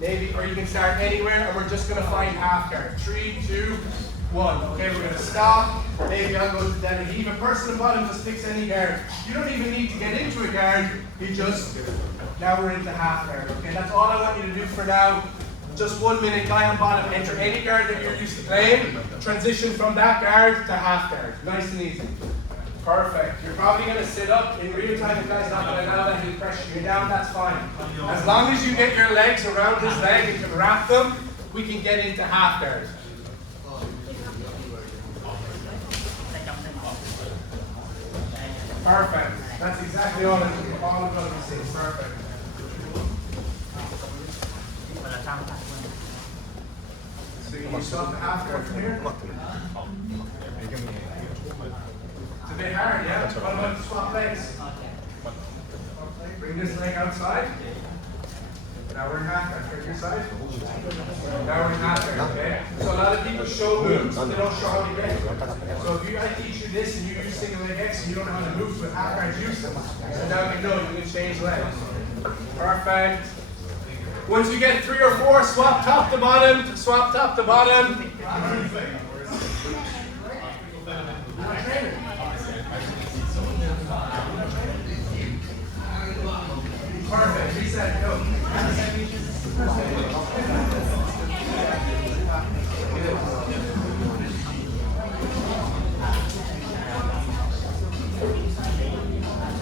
maybe, or you can start anywhere, and we're just going to find half guard. 3, 2, 1. Okay, we're going to stop. Maybe I'll go to that. If a person in the bottom just picks any guard. You don't even need to get into a guard. You just, now we're into half guard. Okay, that's all I want you to do for now. Just 1 minute, guy on bottom, enter any guard that you're used to playing, transition from that guard to half guard. Nice and easy. Perfect. You're probably going to sit up in real time. The guy's not going to allow that to pressure you down, that's fine. As long as you get your legs around his leg and can wrap them, we can get into half guard. Perfect. That's exactly all I'm going to be seeing. Perfect. So you stop the half guard from here? It's a bit hard, yeah? What about the swap legs? Bring this leg outside. Now we're in half guard. Turn your side. Now we're in half guard, okay? So a lot of people show moves, but they don't show how to get it. So if I teach you this and you use single leg X and you don't know how to move with half guard, use them. So now you know you can change legs. Perfect. Once you get 3 or 4, swap top to bottom, swap top to bottom. Perfect, reset, go.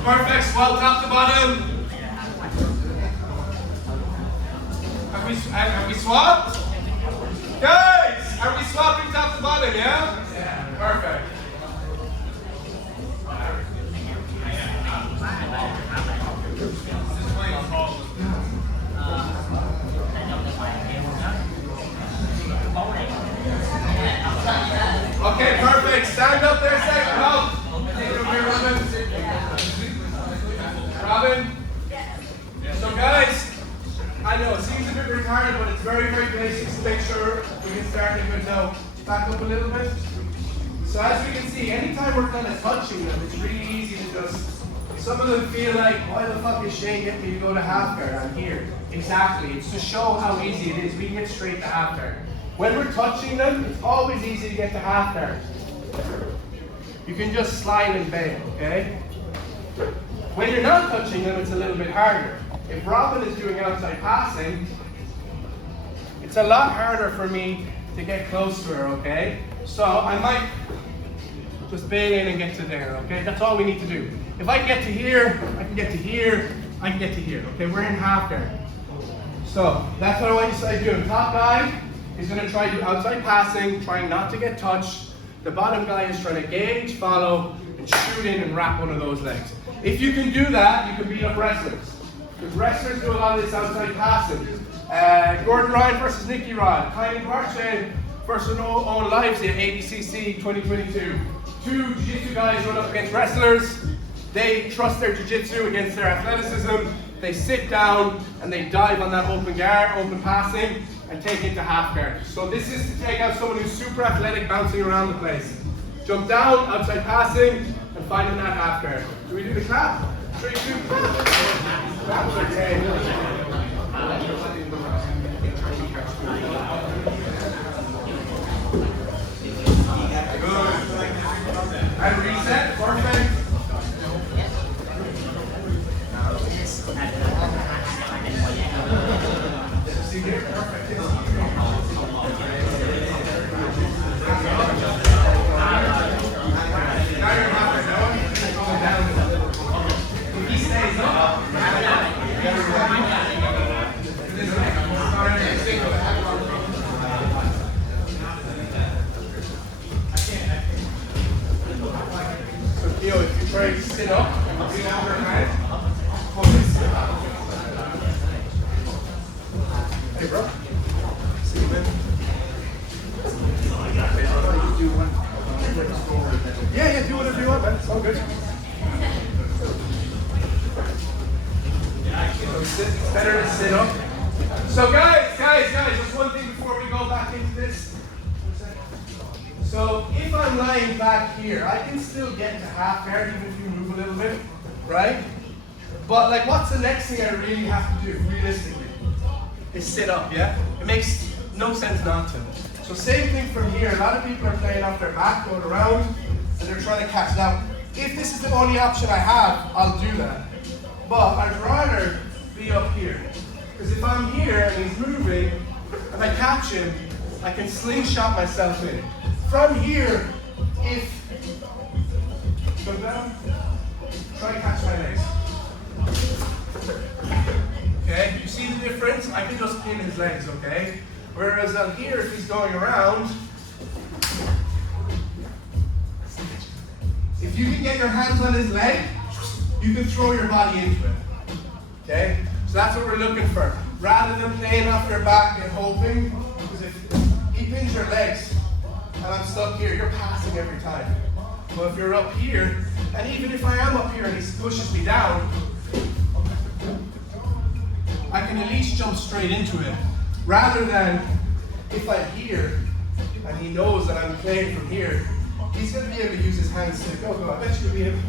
Perfect, swap top to bottom. Have we swapped? Guys, are we swapping top to bottom, yeah? Perfect. Okay, perfect. Stand up there a second. Help. Robin? So guys, I know it seems a bit retarded, but it's very, very basic to make sure we can start a good note. Back up a little bit. So as we can see, anytime we're kind of touching them, it's really easy to just, some of them feel like, why the fuck is Shayne getting me to go to half guard? I'm here. Exactly. It's to show how easy it is. We can get straight to half guard. When we're touching them, it's always easy to get to half guard. You can just slide and bail, okay? When you're not touching them, it's a little bit harder. If Robin is doing outside passing, it's a lot harder for me to get close to her, okay? So I might just bail in and get to there, okay? That's all we need to do. If I can get to here, I can get to here, I can get to here, okay? We're in half guard. So that's what I want you to start doing. Top guy is going to try to do outside passing, trying not to get touched. The bottom guy is trying to gauge, follow, and shoot in and wrap one of those legs. If you can do that, you can beat up wrestlers. Because wrestlers do a lot of this outside passing. Gordon Ryan versus Nicky Rod. Kylie Duarte versus Owen Livesey at ADCC 2022. 2 jiu-jitsu guys run up against wrestlers. They trust their jiu-jitsu against their athleticism. They sit down and they dive on that open guard, open passing, and take it to half guard. So this is to take out someone who's super athletic, bouncing around the place. Jump down, outside passing, and finding that half guard. Do we do the clap? 3, 2, clap. Claps are great. Good. And reset, perfect. See here, perfect. If you try to sit up and bring out your hand, hold this. Hey, bro. See you, man. Yeah, do whatever you want, man. It's all good. It's better to sit up. So guys, just one thing before we go back into this. So if I'm lying back here, I can still get to half guard even if you move a little bit, right? But like, what's the next thing I really have to do, realistically? is sit up, yeah? It makes no sense not to. So same thing from here. A lot of people are playing off their back, going around, and they're trying to catch. Now, if this is the only option I have, I'll do that. But I'd rather be up here. Because if I'm here and he's moving, and I catch him, I can slingshot myself in. From here, if go down, try to catch my legs. Okay, you see the difference? I can just pin his legs, okay? Whereas on here, if he's going around, if you can get your hands on his leg, you can throw your body into it. Okay? So that's what we're looking for. Rather than playing off your back and hoping, because if he pins your legs and I'm stuck here, you're passing every time. But if you're up here, and even if I am up here and he pushes me down, I can at least jump straight into it. Rather than if I'm here and he knows that I'm playing from here, he's going to be able to use his hands to go. I bet you'll be able.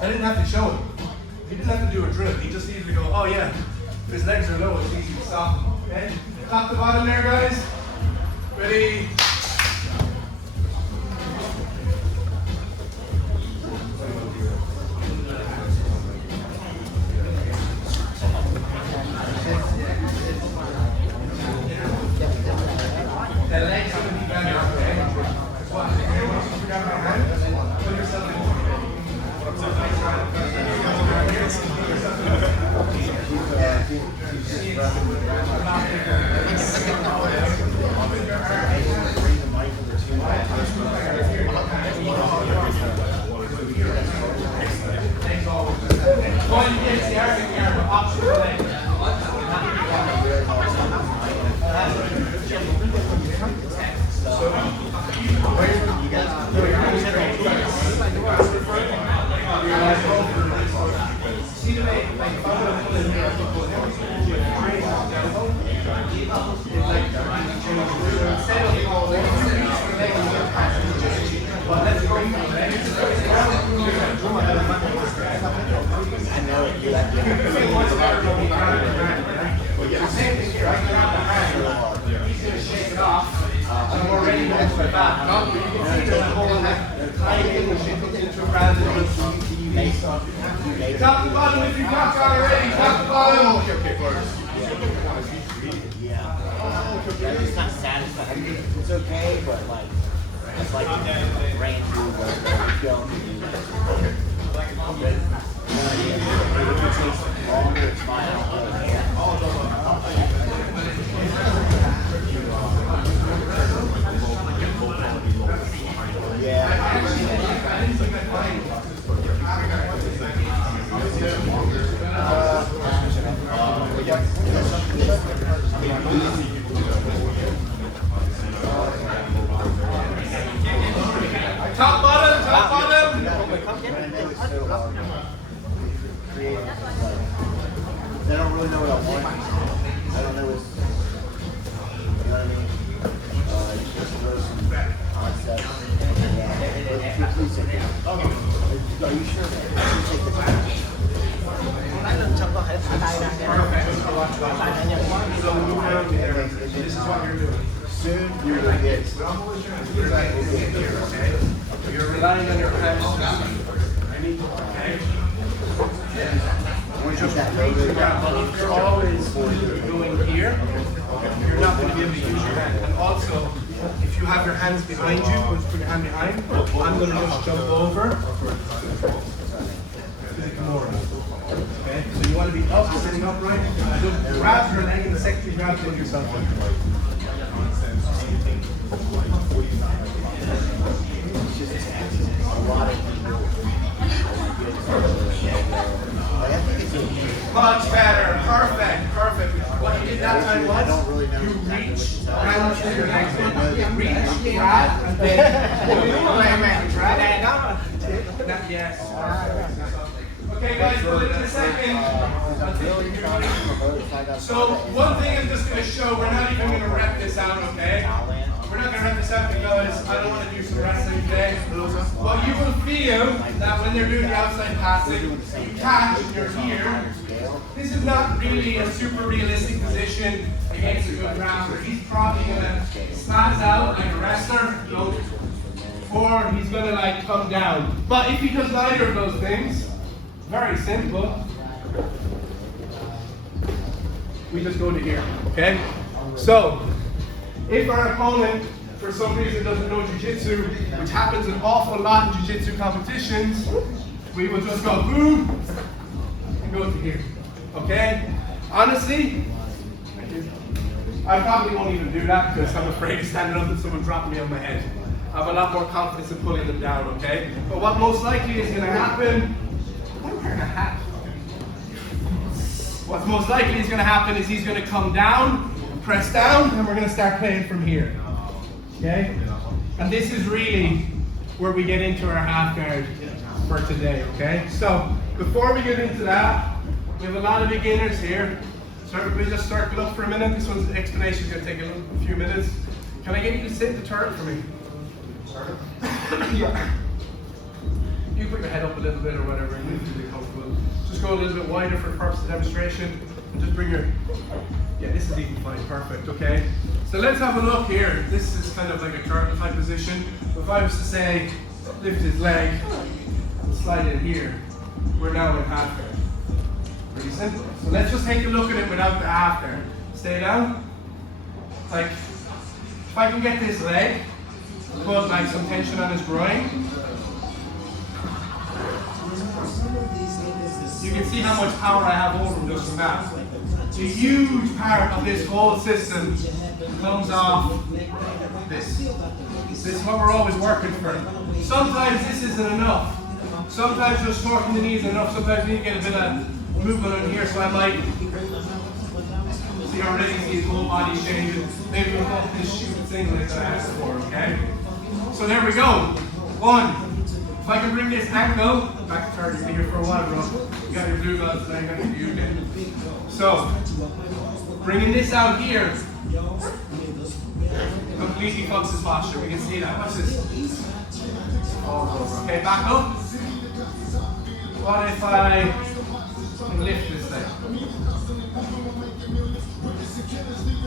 I didn't have to show him. He didn't have to do a drill. He just needed to go, oh yeah, if his legs are low, it's easy to stop him. Okay? Top to bottom there, guys. Ready? The legs are going to be better, okay? Watch it. Here, once you grab my hand, put yourself in. Going against the arc here, but opposite leg. See the way, like if I'm going to pull in here, instead of well, let's go from there. Same thing here, I can grab the hand, he's going to shake it off, I'm already going to my back. You can see that I'm holding that tight in the shit into rather than top to bottom if you've not got already, top to bottom. Yeah, it's not satisfying. It's okay, but like, it's like rain through the film. If it takes longer, it's fine. I don't really care. Yeah. Top bottom, top bottom. I don't really know what I want. I don't know what's, you know what I mean? Just throw some concepts. Are you sure that you take the time? This is what you're doing. Soon you're going to get. You're relying on your hands. Okay. You're always going here. You're not going to be able to use your hand. And also, if you have your hands behind you, put your hand behind. I'm going to just jump over. Okay, so you want to be up, sitting upright. Grab your leg in the second you grab it yourself. Much better. Perfect. Perfect. What you did that time was you reach, hands to your legs, reach, grab, and then yes. Okay, guys, we'll in a second. So one thing I'm just going to show, we're not even going to rep this out, okay? We're not going to rep this out because I don't want to do some wrestling today. But you will feel that when they're doing the outside passing, you catch and you're here, This is not really a super realistic position against a good groundler. He's probably gonna spaz out like a wrestler, you know, or he's gonna like come down. But if he does neither of those things, very simple. We just go to here, okay? So, if our opponent, for some reason, doesn't know jiu-jitsu, which happens an awful lot in jiu-jitsu competitions, we will just go boom and go to here, okay? Honestly, I probably won't even do that because I'm afraid of standing up and someone dropping me on my head. I have a lot more confidence in pulling them down, okay? But what most likely is gonna happen, I'm wearing a hat. What's most likely is going to happen is he's going to come down, press down, and we're going to start playing from here. Okay? And this is really where we get into our half guard for today. Okay? So before we get into that, we have a lot of beginners here. So everybody just circle up for a minute. This one's explanation is going to take a few minutes. Can I get you to sit in the turret for me? Yeah. You put your head up a little bit or whatever, and you feel comfortable. Just go a little bit wider for the purpose of demonstration, and just bring your, yeah, this is even fine, perfect, okay? So let's have a look here. This is kind of like a turtle type position. If I was to say, lift his leg, and slide in here, we're now in half guard. Pretty simple. So let's just take a look at it without the half guard. Stay down. Like, if I can get this leg, put like some tension on his groin, you can see how much power I have over him just from that. A huge part of this whole system comes off this. This is what we're always working for. Sometimes this isn't enough. Sometimes just torquing the knees is enough. Sometimes you need to get a bit of movement on here, so I might see already see his whole body changing. Maybe we'll go this stupid singlet that I asked for, okay? So there we go. One. If I can bring this ankle back to target, you've been here for a while, bro. You got your blue belts, and I got your blue again. So, bringing this out here completely fucks his posture. We can see that. Watch this. Okay, back up. What if I lift this leg?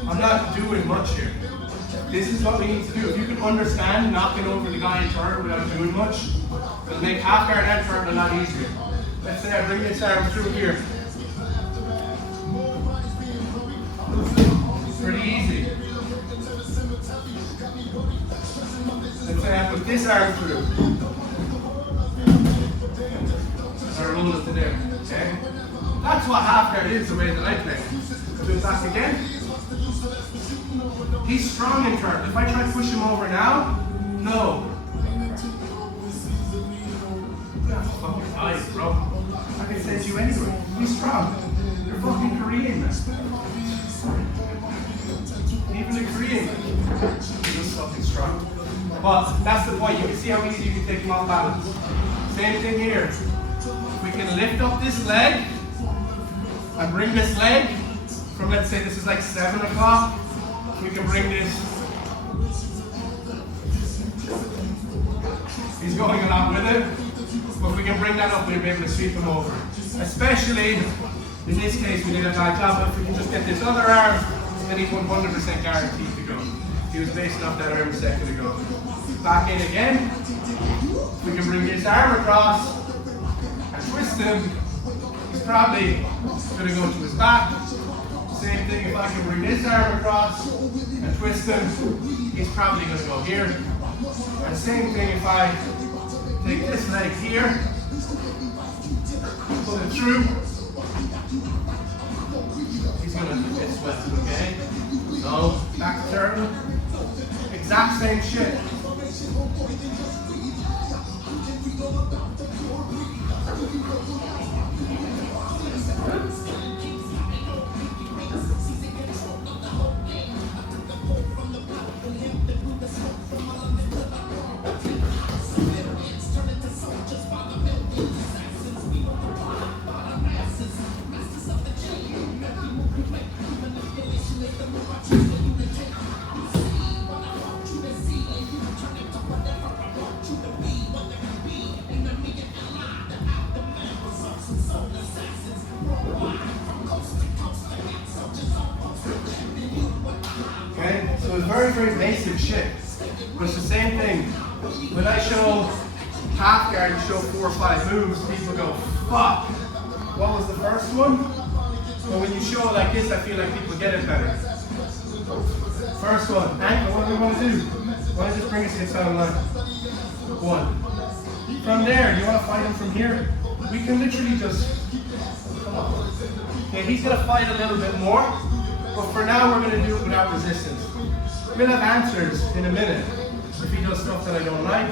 I'm not doing much here. This is what we need to do. If you can understand knocking over the guy in turn without doing much, it'll make half guard and turn a lot easier. Let's say I bring this arm through here. Pretty easy. Let's say I put this arm through. I roll it to there. Okay? That's what half guard is, the way that I play. Do it back again. He's strong in turn. If I try to push him over now, no. That's fucking eyes, bro. I can send you anywhere. He's strong. You're fucking Korean, man. Even a Korean, he's fucking strong. But that's the point. You can see how easy you can take him off balance. Same thing here. We can lift up this leg and bring this leg from, let's say this is like 7 o'clock. We can bring this. He's going along with it. But we can bring that up, we'll be able to sweep him over. Especially, in this case, we did a bad job. But if we can just get this other arm, then he's 100% guaranteed to go. He was basing off that arm a second ago. Back in again. We can bring his arm across and twist him. He's probably going to go to his back. Same thing, if I can bring this arm across and twist him, he's probably going to go here. And same thing if I take this leg here, pull it through, he's going to get swept, okay? So, back to turtle, exact same shit. it's very, very basic shit. But it's the same thing. When I show half guard and show 4 or 5 moves, people go, fuck. What was the first one? But when you show it like this, I feel like people get it better. First one, ankle, what do we want to do? Why don't I just bring it to the side line? 1. From there, you want to fight him from here? We can literally just, come on. Okay, he's going to fight a little bit more, but for now we're going to do it without resistance. We'll have answers in a minute if he does stuff that I don't like.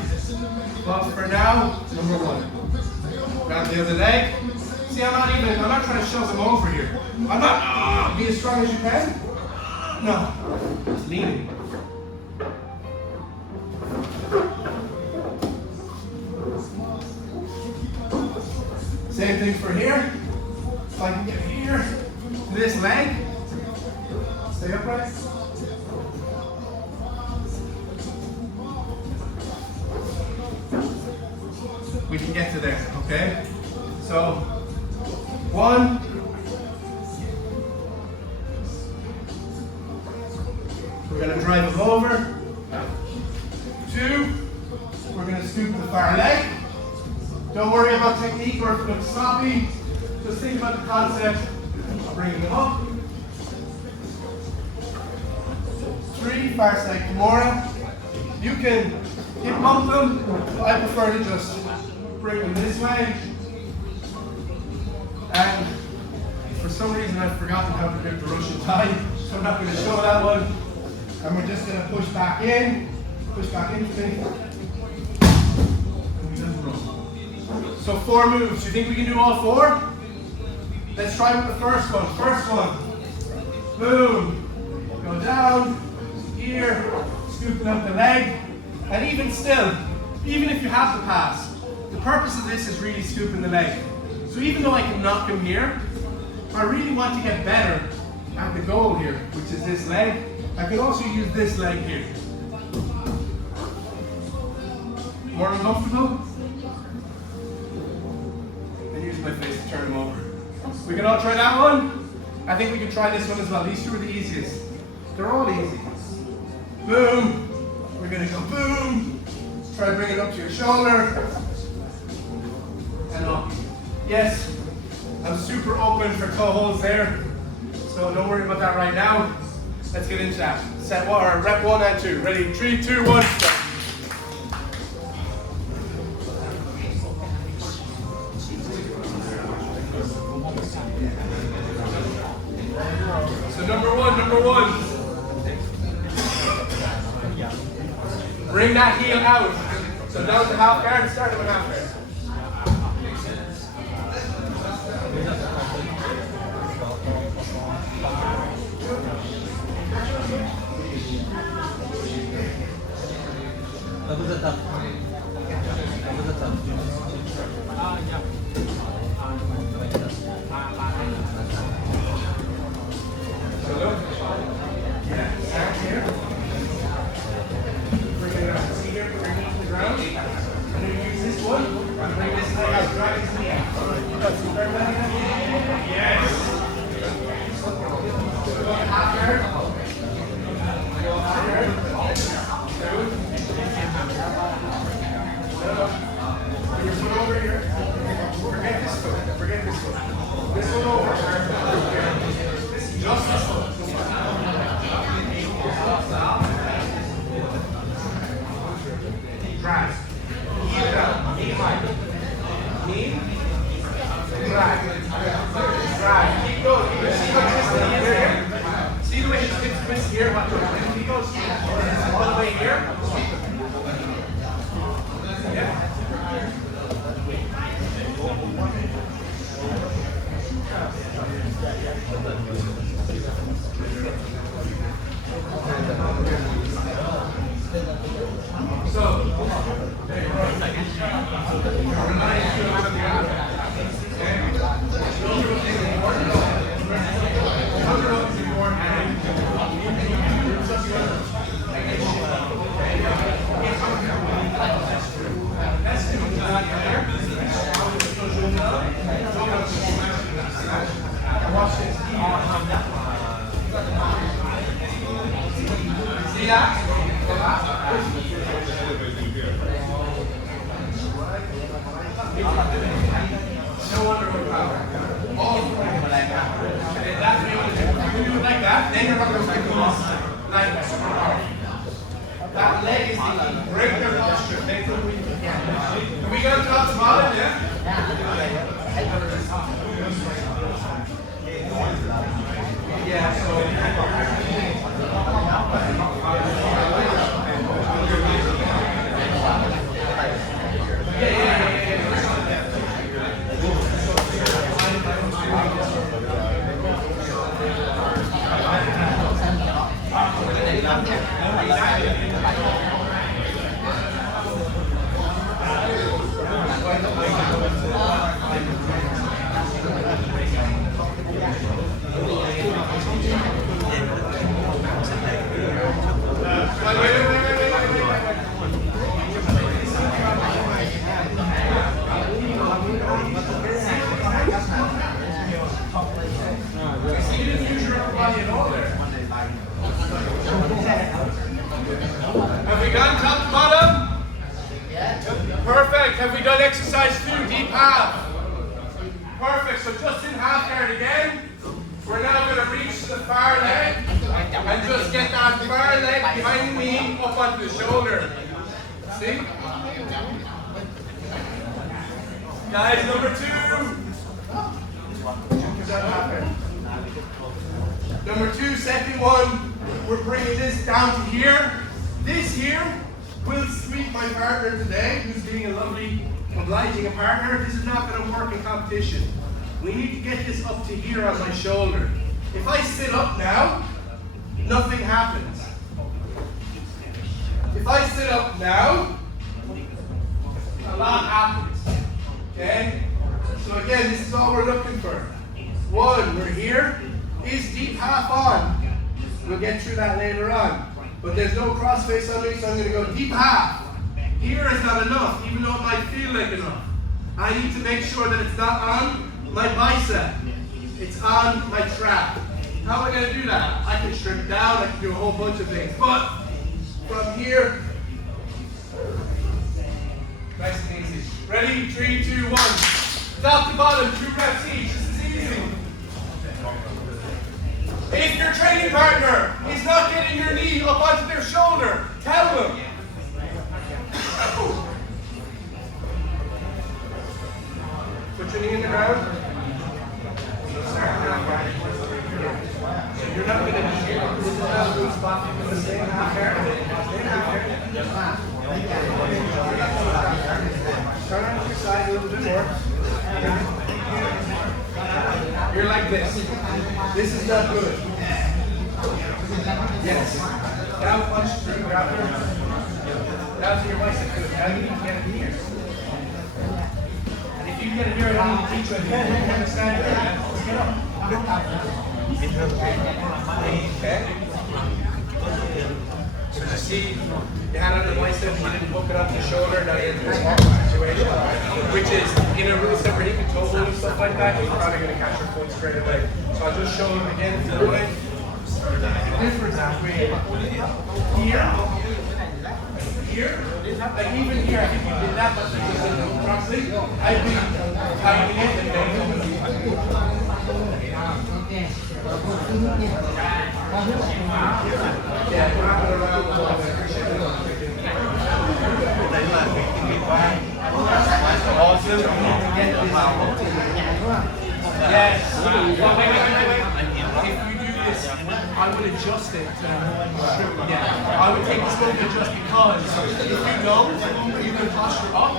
But for now, number 1. Grab the other leg. See, I'm not trying to shove him over here. I'm not, be as strong as you can. No, just leaning. Same thing for here. If I can get here to this leg, stay upright. We can get to there, okay? So, 1. We're going to drive him over. 2. We're going to scoop the far leg. Don't worry about technique or if it looks sloppy. Just think about the concept of bringing him up. 3. Far side Kimura. You can hip bump them. I prefer to just bring them this way. And for some reason I've forgotten how to grip the Russian tie, so I'm not going to show that one. And we're just going to push back into me. And we just roll. So 4 moves. You think we can do all 4? Let's try with the first one. First one. Boom. Go down. Here. Scooping up the leg. And even still, even if you have the pass, the purpose of this is really scooping the leg. So even though I can knock him here, if I really want to get better at the goal here, which is this leg, I can also use this leg here. More uncomfortable? And use my face to turn him over. We can all try that one. I think we can try this one as well. These 2 are the easiest. They're all easy. Boom. We're going to go boom. Try bringing it up to your shoulder. And up. Yes, I'm super open for toe holds there, so don't worry about that right now. Let's get into that. Set 1, or rep 1 and 2. Ready? 3, 2, 1, start. So number one. Bring that heel out. So down to half guard, start with half guard. Relax. No wonder we're power. All the way. And that's what you want to do. You can do it like that, then you're not going to stick like super hard. That leg is the key. Break their posture. Make them weak. Can we go top to bottom, yeah? Yeah, so have we gone top to bottom? Perfect. Have we done exercise 2, deep half? Perfect. So just in half guard again. We're now going to reach the far leg and just get that far leg behind the knee up onto the shoulder. See? Guys, number 2. Number 2, second one, we're bringing this down to here. This here will sweep my partner today, who's being a lovely, obliging partner. This is not going to work in competition. We need to get this up to here on my shoulder. If I sit up now, nothing happens. If I sit up now, a lot happens. Okay? So again, this is all we're looking for. 1, we're here. Is deep half on? We'll get through that later on. But there's no crossface on me, so I'm going to go deep half. Here is not enough, even though it might feel like enough. I need to make sure that it's not on my bicep. It's on my trap. How am I going to do that? I can strip down, I can do a whole bunch of things. But from here, nice and easy. Ready? 3, 2, 1. Top to bottom, 2 reps each. This is easy. If your training partner is not getting your knee up onto their shoulder, tell them. Put your knee in the ground. You're not going to this is not a good spot. You're going to stay in half air. Stay in half air. Turn on your side a little bit more. You're like this. This is not good. Yes. Now punch through, grab her. Down to your bicep. Good. Now you need to get it here. And if you get it here, I don't need to teach you anything. You understand it. Let's get up. Okay. So you see, you had on the bicep, you didn't hook it up the shoulder, now you're in this awkward situation, which is in a really separate, he can toe hold and stuff like that, he's probably going to catch your foot straight away. So I'll just show him again to the way. The difference between here, like even here, I think you did that, but just a little crossing, I'd be tightening it and then yeah, wrap it around a little bit. Awesome. Yes. Wait. If you do this, I would adjust it. Yeah. I would take this movement just because if you don't, you can posture up,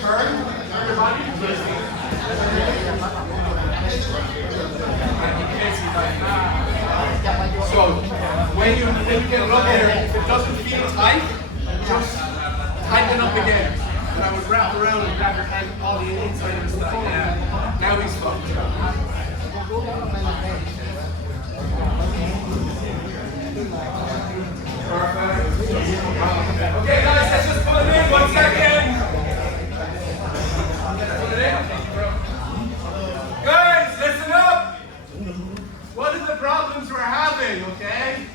turn your body. So when you get it up there, if it doesn't feel tight, just tighten it up again. And I would wrap around and grab your hand all the inside of his thigh. Yeah. Now he's fucked. Perfect. Okay guys, let's just pull it in 1 second. Pull it in. Guys, listen up. One of the problems we're having, okay,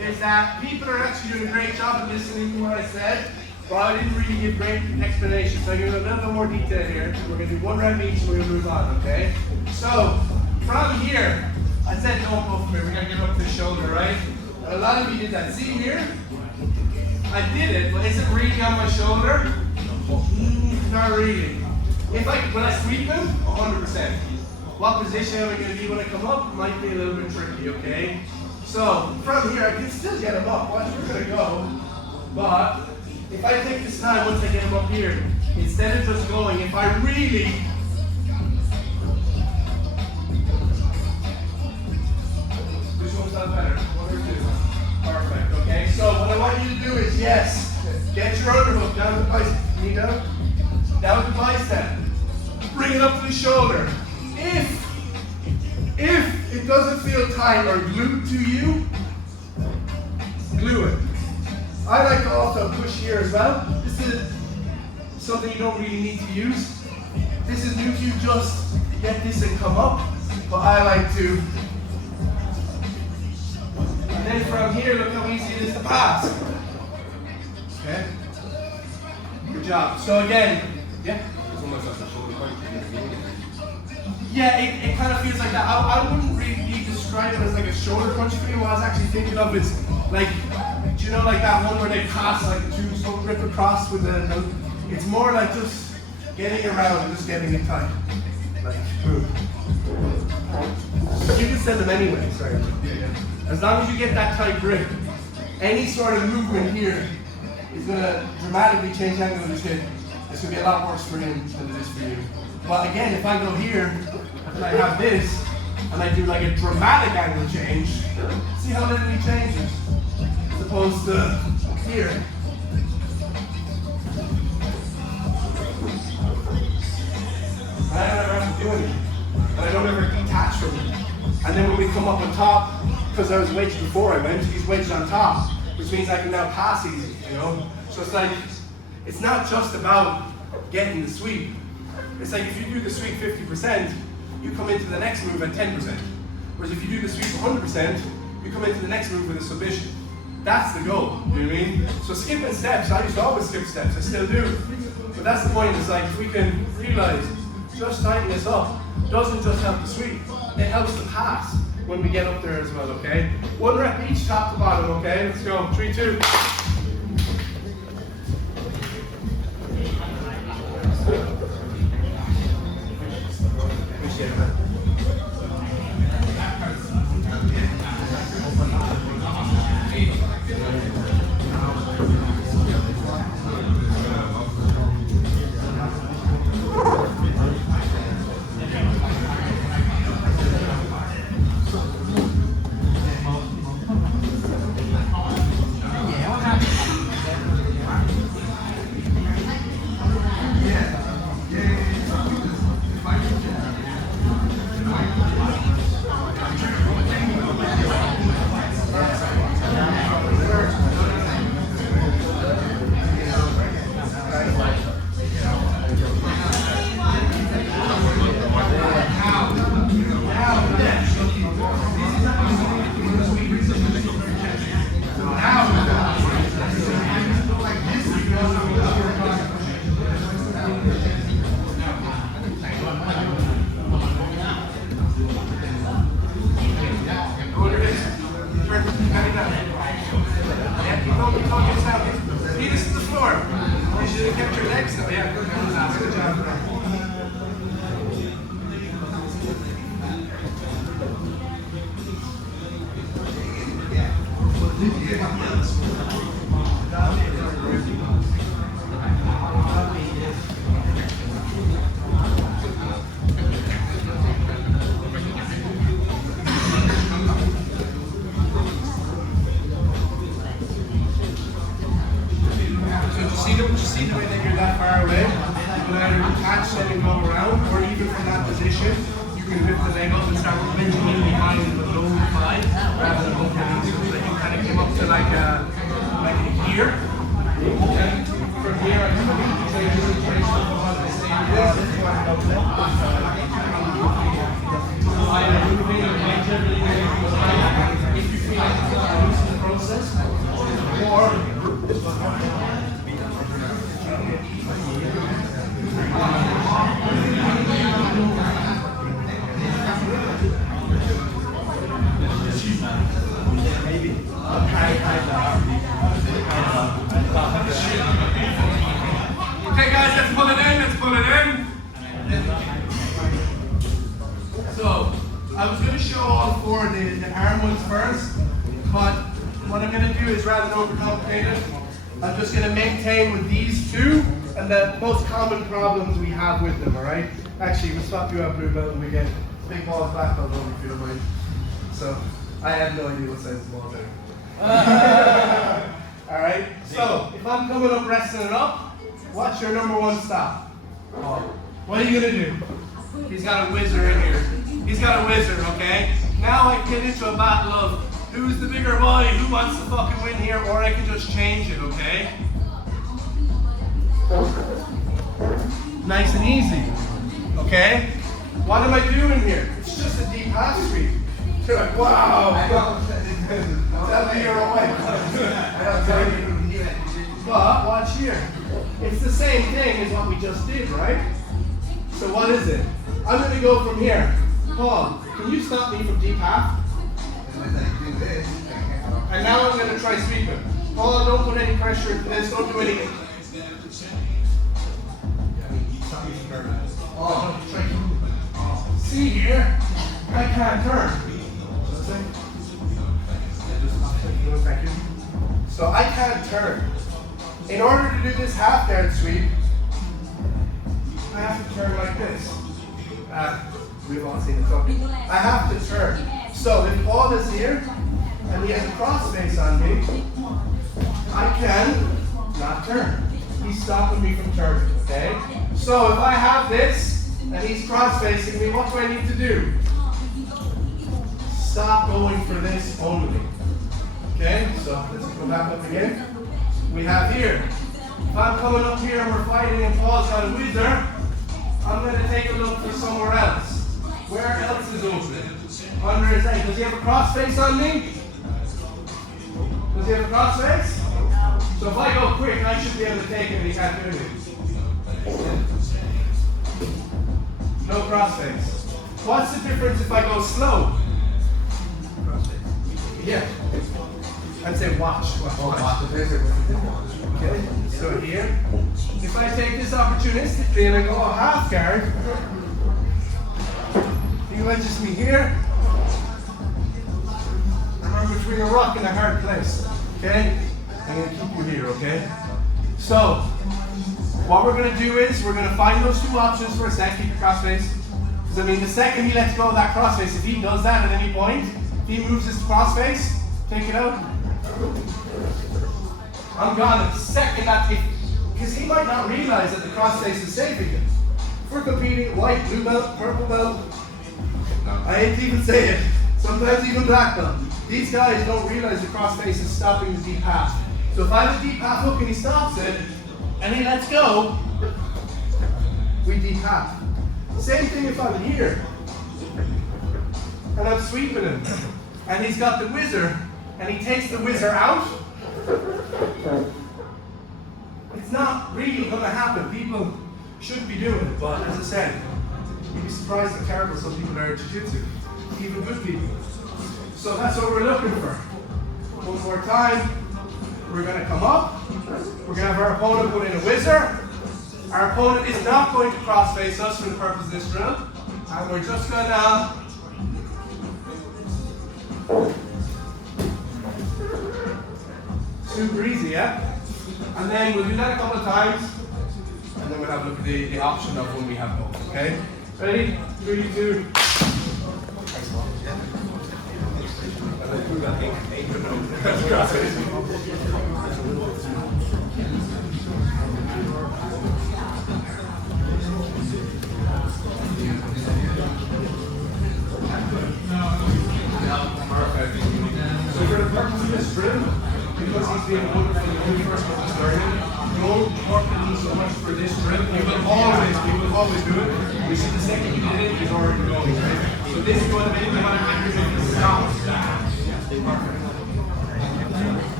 is that that people are actually doing a great job of listening to what I said, but I didn't really give great explanation. So I'm going to do a little bit more detail here. We're going to do 1 rep each and we're going to move on, okay? So, from here, I said don't go from here. We're going to get up to the shoulder, right? And a lot of you did that. See here? I did it, but is it really on my shoulder? Not really. When I sweep them, 100%. What position am I going to be when I come up? Might be a little bit tricky, okay? So, from here, I can still get them up. Watch where we're going to go. But, if I take this time, once I get them up here, instead of just going, if I really this one's not better. 1 or 2. Perfect, okay? So, what I want you to do is, yes, get your underhook down to the bicep. Knee down. Down to the bicep. Bring it up to the shoulder. If it doesn't feel tight or glued to you, glue it. I like to also push here as well. This is something you don't really need to use. This is new to you, just get this and come up. But I like to. And then from here, look how easy it is to pass. Okay? Good job. So again, yeah? Yeah, it kind of feels like that. I wouldn't really describe it as like a shoulder crunch feeling. What I was actually thinking of is like, do you know like that one where they pass like the 2 so rip across with the, it's more like just getting around and just getting it tight. Like, boom. You can send them anyway, sorry. As long as you get that tight grip, any sort of movement here is going to dramatically change the angle of his hip. It's going to be a lot worse for him than it is for you. But again, if I go here, and I have this, and I do like a dramatic angle change, see how little he changes, as opposed to here. And I don't ever have to do anything. And I don't ever detach from it. And then when we come up on top, because I was wedged before I went, he's wedged on top, which means I can now pass easy, you know? So it's like, it's not just about getting the sweep. It's like if you do the sweep 50%, you come into the next move at 10%. Whereas if you do the sweep 100%, you come into the next move with a submission. That's the goal, you know what I mean? So skipping steps, I used to always skip steps, I still do. But that's the point, it's like if we can realize, just tighten this up, doesn't just help the sweep, it helps the pass when we get up there as well, okay? 1 rep each, top to bottom, okay? Let's go, 3, 2. Appreciate it, man. See the way that you're that far away? You can either detach and then go around, or even from that position, you can lift the leg up and start bending in behind the low thigh, rather than opening into so that you kind of came up to like a here. Okay. From here, I'm going to show you the situation of the same this. Either moving or bend everything if you feel like it's not loose in the process. problems first, but what I'm going to do is rather than overcomplicate it, I'm just going to maintain with these two and the most common problems we have with them, alright? Actually, we'll swap you out blue belt and we get big balls, black belt over if you don't mind. So, I have no idea what size the balls are. Alright, so if I'm coming up, resting it up, what's your number one stop? What are you going to do? He's got a whizzer in here. He's got a whizzer, okay? Now I can get into a battle of who's the bigger boy, who wants to fucking win here, or I can just change it, okay? Nice and easy, okay? What am I doing here? It's just a deep half sweep. You're like, wow. Tell me you're a white. But watch here. It's the same thing as what we just did, right? So what is it? I'm going to go from here. Paul, can you stop me from deep half? And now I'm going to try sweeping. Paul, don't put any pressure into this. Don't do anything. See here, I can't turn. So I can't turn. In order to do this half guard sweep, I have to turn like this. We've all seen it coming. I have to turn. So if Paul is here and he has a cross face on me, I can not turn. He's stopping me from turning, okay? So if I have this and he's cross facing me, what do I need to do? Stop going for this only. Okay, so let's go back up again. We have here, if I'm coming up here and we're fighting and Paul's got a whizzer, I'm going to take a look for somewhere else. Where else is open? Under his leg. Does he have a cross face on me? Does he have a cross face? So if I go quick, I should be able to take him and he can't do anything. No cross face. What's the difference if I go slow? Yeah. I'd say watch. Okay, so here, if I take this opportunistically and I go half guard, he wedges me here, and I'm between a rock and a hard place. Okay? I'm going to keep you here, okay? So, what we're going to do is, we're going to find those two options for a sec, keep your cross face. Because I mean, the second he lets go of that cross face, if he does that at any point, if he moves his cross face, take it out. I'm gone the second that, because he might not realize that the cross face is saving him. If we're competing white, blue belt, purple belt, I hate to even say it, sometimes even black belt. These guys don't realize the cross face is stopping the deep half. So if I have a deep half hook and he stops it, and he lets go, we deep half. Same thing if I'm here, and I'm sweeping him, and he's got the whizzer, and he takes the whizzer out, it's not really going to happen. People shouldn't be doing it, but as I said, you'd be surprised how terrible some people are at jiu-jitsu, even good people. So that's what we're looking for. One more time, we're going to come up, we're going to have our opponent put in a whizzer. Our opponent is not going to cross face us for the purpose of this drill, and we're just going to super easy, yeah? And then we'll do that a couple of times, and then we'll have a look at the option of when we have both, okay? Ready? 3, 2. So for the purpose of this drill, because he's being put for the very first one he's learning, don't work with me so much for this drill. You will always do it. We see the second you did it, he's already going. Right? So this is going to be the one that you're going to stop.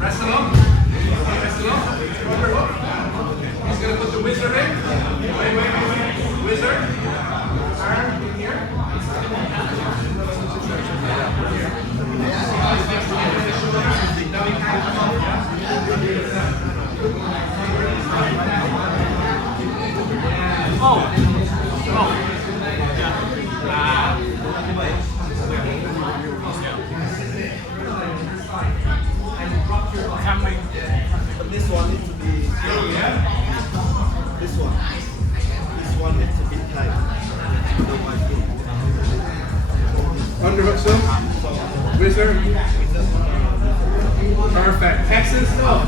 Rest it up. He's going to put the whizzer in. But this one needs to be. This one. This one needs to be tight. Underhook still? Wizard? Perfect. Excellent stuff.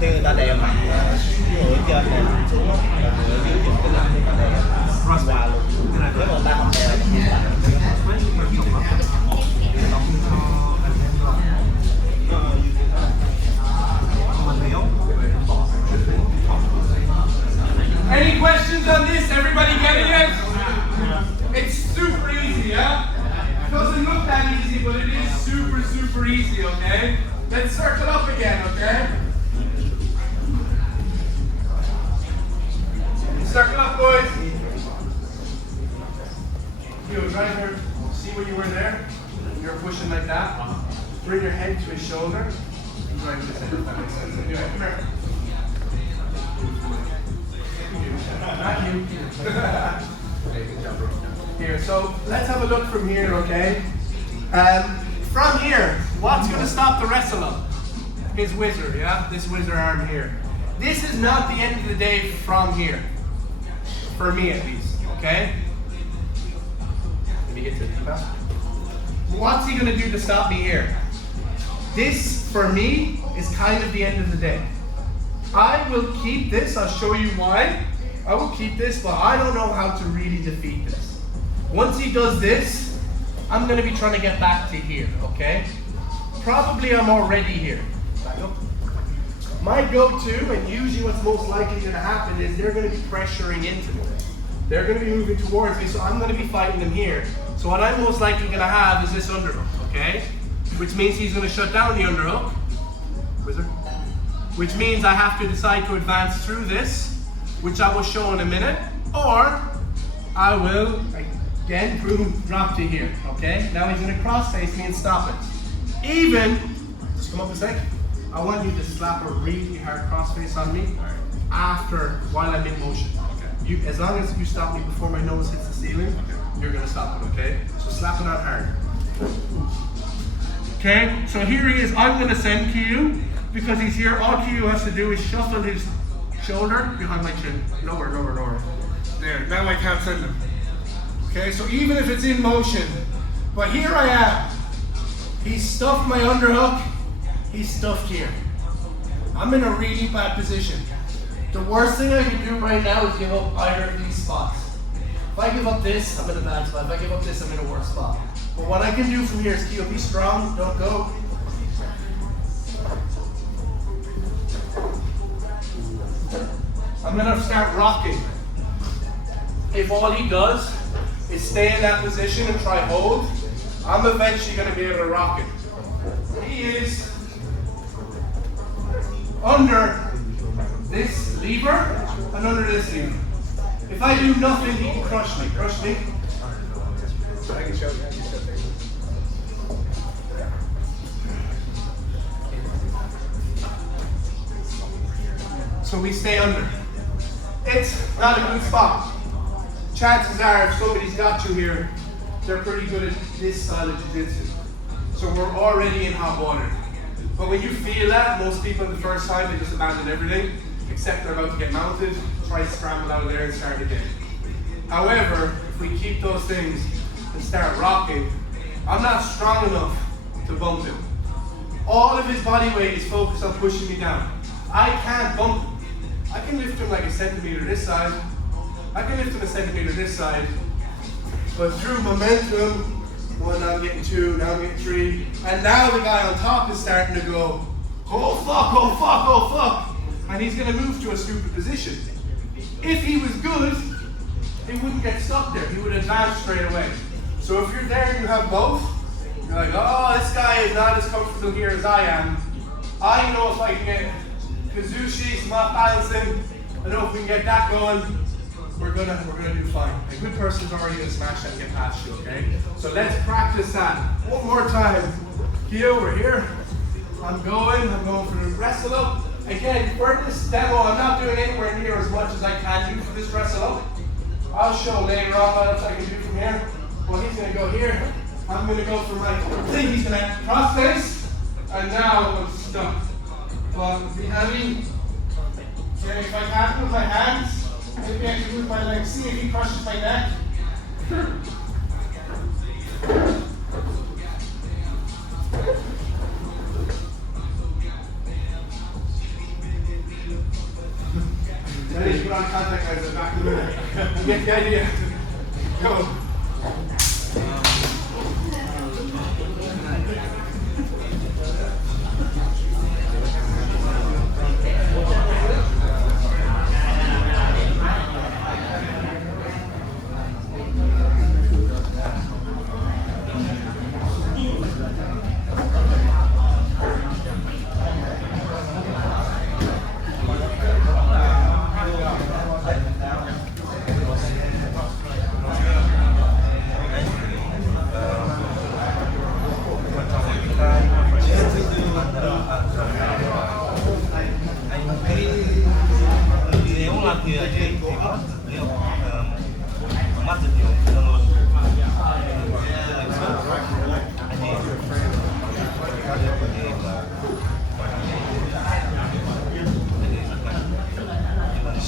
Thì người ta đè mặt ngửa trên này xuống á, là ngửa dưới những cái lưng người ta đè qua luôn. Nếu mà người ta không đè là không phải. Any questions on this? Everybody getting it? It's super easy, yeah? It doesn't look that easy, but it is super, super easy, okay? Let's circle up again, okay? Circle up, boys. You right here. See where you were there? You're pushing like that. Bring your head to his shoulder. Right to the center, if that makes sense. Anyway, come here. Not you. Here, so let's have a look from here, okay? From here, what's going to stop the wrestle up? His wizard, yeah? This wizard arm here. This is not the end of the day from here. For me at least, okay? Let me get to it. What's he going to do to stop me here? This, for me, is kind of the end of the day. I will keep this, I'll show you why. I will keep this, but I don't know how to really defeat this. Once he does this, I'm going to be trying to get back to here, okay? Probably I'm already here. Back up. My go-to, and usually what's most likely going to happen, is they're going to be pressuring into me. They're going to be moving towards me, so I'm going to be fighting them here. So what I'm most likely going to have is this underhook, okay? Which means he's going to shut down the underhook. Wizard. Which means I have to decide to advance through this, which I will show in a minute, or I will, again, boom, drop to here, okay? Now he's going to cross-face me and stop it. Even, just come up a sec, I want you to slap a really hard cross-face on me while I'm in motion. Okay. As long as you stop me before my nose hits the ceiling, you're going to stop it, okay? So slap it on hard. Okay, so here he is. I'm going to send Q because he's here. All Q has to do is shuffle his shoulder behind my chin. Lower, lower, lower. There, now I can't send him. Okay, so even if it's in motion, but here I am. He's stuffed my underhook. He's stuffed here. I'm in a really bad position. The worst thing I can do right now is give up either of these spots. If I give up this, I'm in a bad spot. If I give up this, I'm in a worse spot. But what I can do from here is Keo, be strong, don't go. I'm gonna start rocking. If all he does is stay in that position and try hold, I'm eventually gonna be able to rock it. He is under this lever and under this lever. If I do nothing, he can crush me. Crush me. I can show you. So we stay under. It's not a good spot. Chances are, if somebody's got you here, they're pretty good at this style of jiu-jitsu. So we're already in hot water. But when you feel that, most people the first time, they just abandon everything, except they're about to get mounted, try to scramble out of there and start again. However, if we keep those things and start rocking, I'm not strong enough to bump him. All of his body weight is focused on pushing me down. I can't bump him. I can lift him like a centimeter this side. I can lift him a centimeter this side. But through momentum, 1, now I'm getting 2, now I'm getting 3. And now the guy on top is starting to go, oh fuck, oh fuck, oh fuck. And he's going to move to a stupid position. If he was good, he wouldn't get stuck there. He would advance straight away. So if you're there and you have both, you're like, oh, this guy is not as comfortable here as I am. I know if I can get Kazushi, smart balancing, I know if we can get that going, we're gonna do fine. A good person's already gonna smash that and get past you, okay? So let's practice that one more time. Kyo, we're here. I'm going for the wrestle up. Again, for this demo, I'm not doing anywhere near as much as I can do for this wrestle up. I'll show later on what else I can do from here. Well, he's gonna go here. I'm gonna go for my thing. He's gonna cross face, and now I'm stuck. Well, be heavy. See if I can't move my hands, maybe I can move my legs. See if he crushes my neck. Ready? Put on contact lenses back in the minute. You get the idea. Go.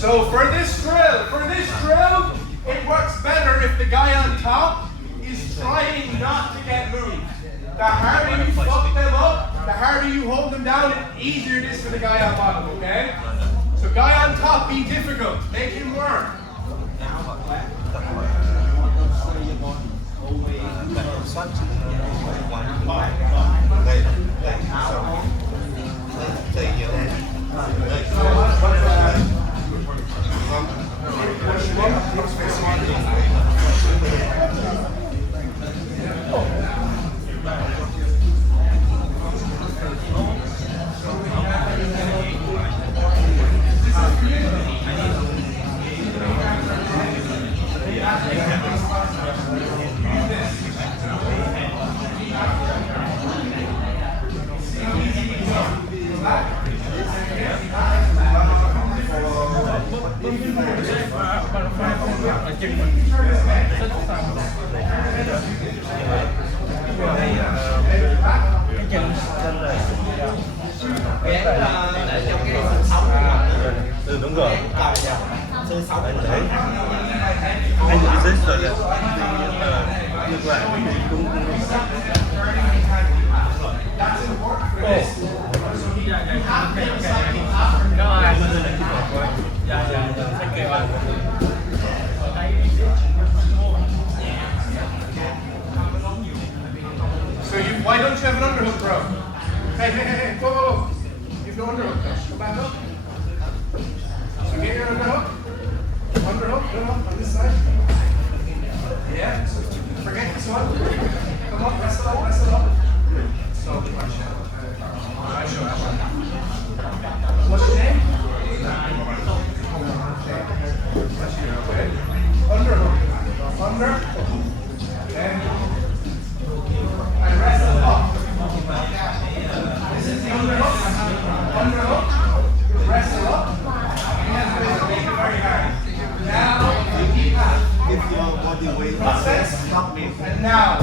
So for this drill, it works better if the guy on top is trying not to get moved. The harder you fuck them up, the harder you hold them down, the easier it is for the guy on bottom, okay? So guy on top, be difficult, make him work. Đúng rồi. Anh thấy anh bị rớt rồi đấy. Ngược lại cũng So why don't you have an underhook, bro? Hey, whoa. You've no underhook though. Go back up. So get your underhook. Underhook, come on this side. Yeah, so forget this one. Come on, wrestle up. So, what's your name? Okay. Underhook. Under. And wrestle up. This is the underhook. Underhook. Wrestle up. Very hard. Now, keep that. if your body weight Process. stop me. And now.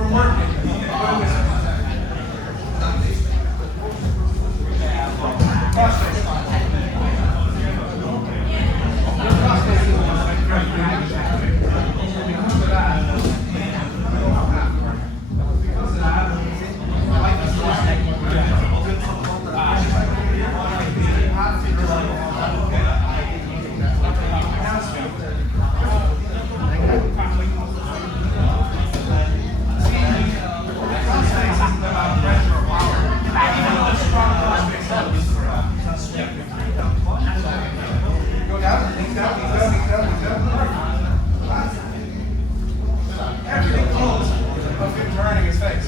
from working. Put it this way. Crossface. Your crossface is like very reaction. Because of that, I like this everything close of him turning his face.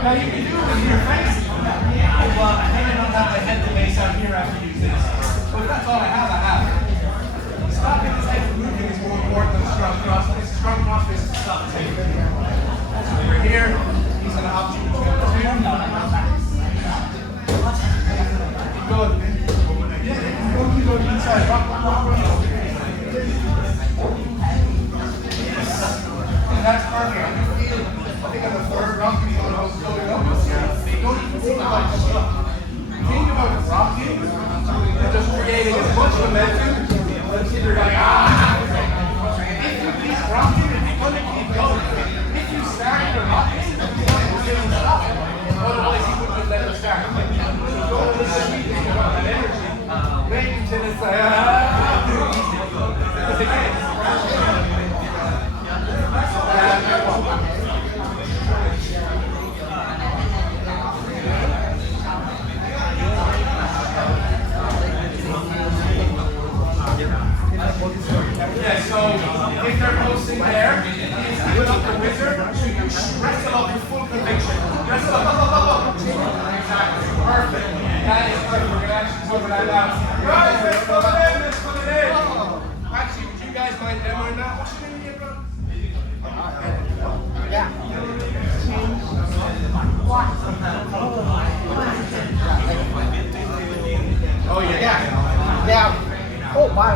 Now you can do it with your face. Well, I think I don't have the head to base out here after you use this. But that's all I have. Stopping his head from moving is more important than a strong crossface. A strong crossface is to stop his head from moving. Over here, he's an option between the two. Good. Yeah, go inside. Rock. And that's perfect. I think on the third rock, he's going up. Don't even think about the stuff. Think about rocking and just creating as much momentum until you're like, if you keep rocking, it's going to keep going. If you start to rock, it's going to stop. Otherwise, he wouldn't have let it start. Go to the speed, you got that energy. Wait until it's like, because again, yeah, so if they're posting there, put up the wizard, so you wrestle up with full conviction. Wrestle up. Exactly. Perfect. That is perfect. We're going to actually talk about that. Guys, let's put it in. Actually, would you guys mind demoing that? What's your name again, bro? Yeah. Oh, yeah. Yeah. Oh, wow.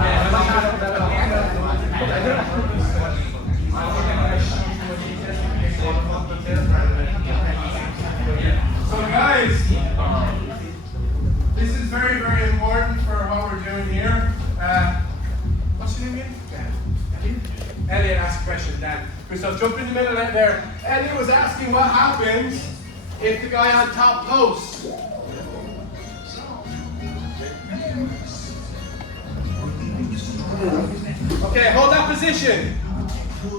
So guys, this is very, very important for what we're doing here. What's your name again? Elliot asked a question, Dan. So jump in the middle of there. Elliot was asking what happens if the guy on top posts. Okay, hold that position.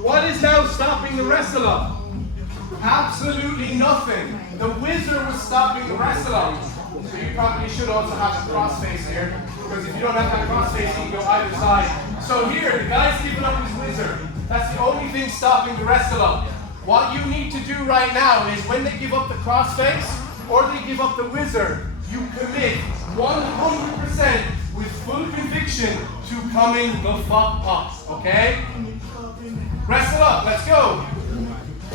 What is now stopping the wrestler? Absolutely nothing. The wizard was stopping the wrestler. So you probably should also have a crossface here, because if you don't have that crossface, you can go either side. So here, the guy's giving up his wizard. That's the only thing stopping the wrestler. What you need to do right now is when they give up the crossface or they give up the wizard, you commit 100% with full conviction to coming the fuck up, okay? Wrestle up, let's go.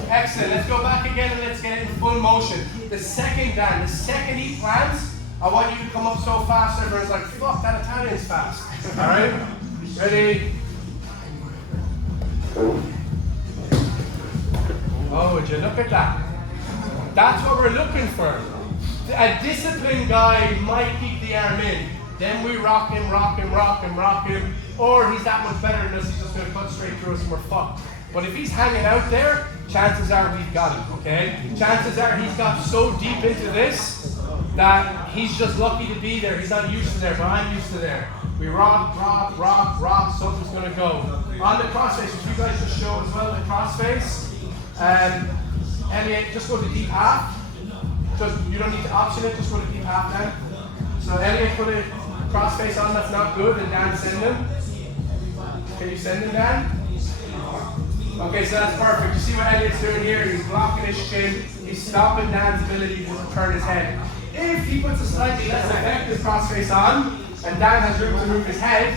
Excellent, let's go back again and let's get it in full motion. The second he plants, I want you to come up so fast everyone's like, fuck, that Italian's fast. Alright? Ready? Oh, would you look at that? That's what we're looking for. A disciplined guy might keep the arm in. Then we rock him, or he's that much better than us, he's just going to cut straight through us and we're fucked. But if he's hanging out there, chances are we've got him, okay? Chances are he's got so deep into this that he's just lucky to be there. He's not used to there, but I'm used to there. We rock, something's going to go. On the crossface, which you guys just show as well, the crossface, Elliot, just go to deep half. You don't need to option it, just go to deep half then. So Elliot put a crossface on that's not good, and Dan send him. Can you send him, Dan? Okay, so that's perfect. You see what Elliot's doing here? He's blocking his chin. He's stopping Dan's ability to turn his head. If he puts a slightly less effective crossface on, and Dan has room to move his head,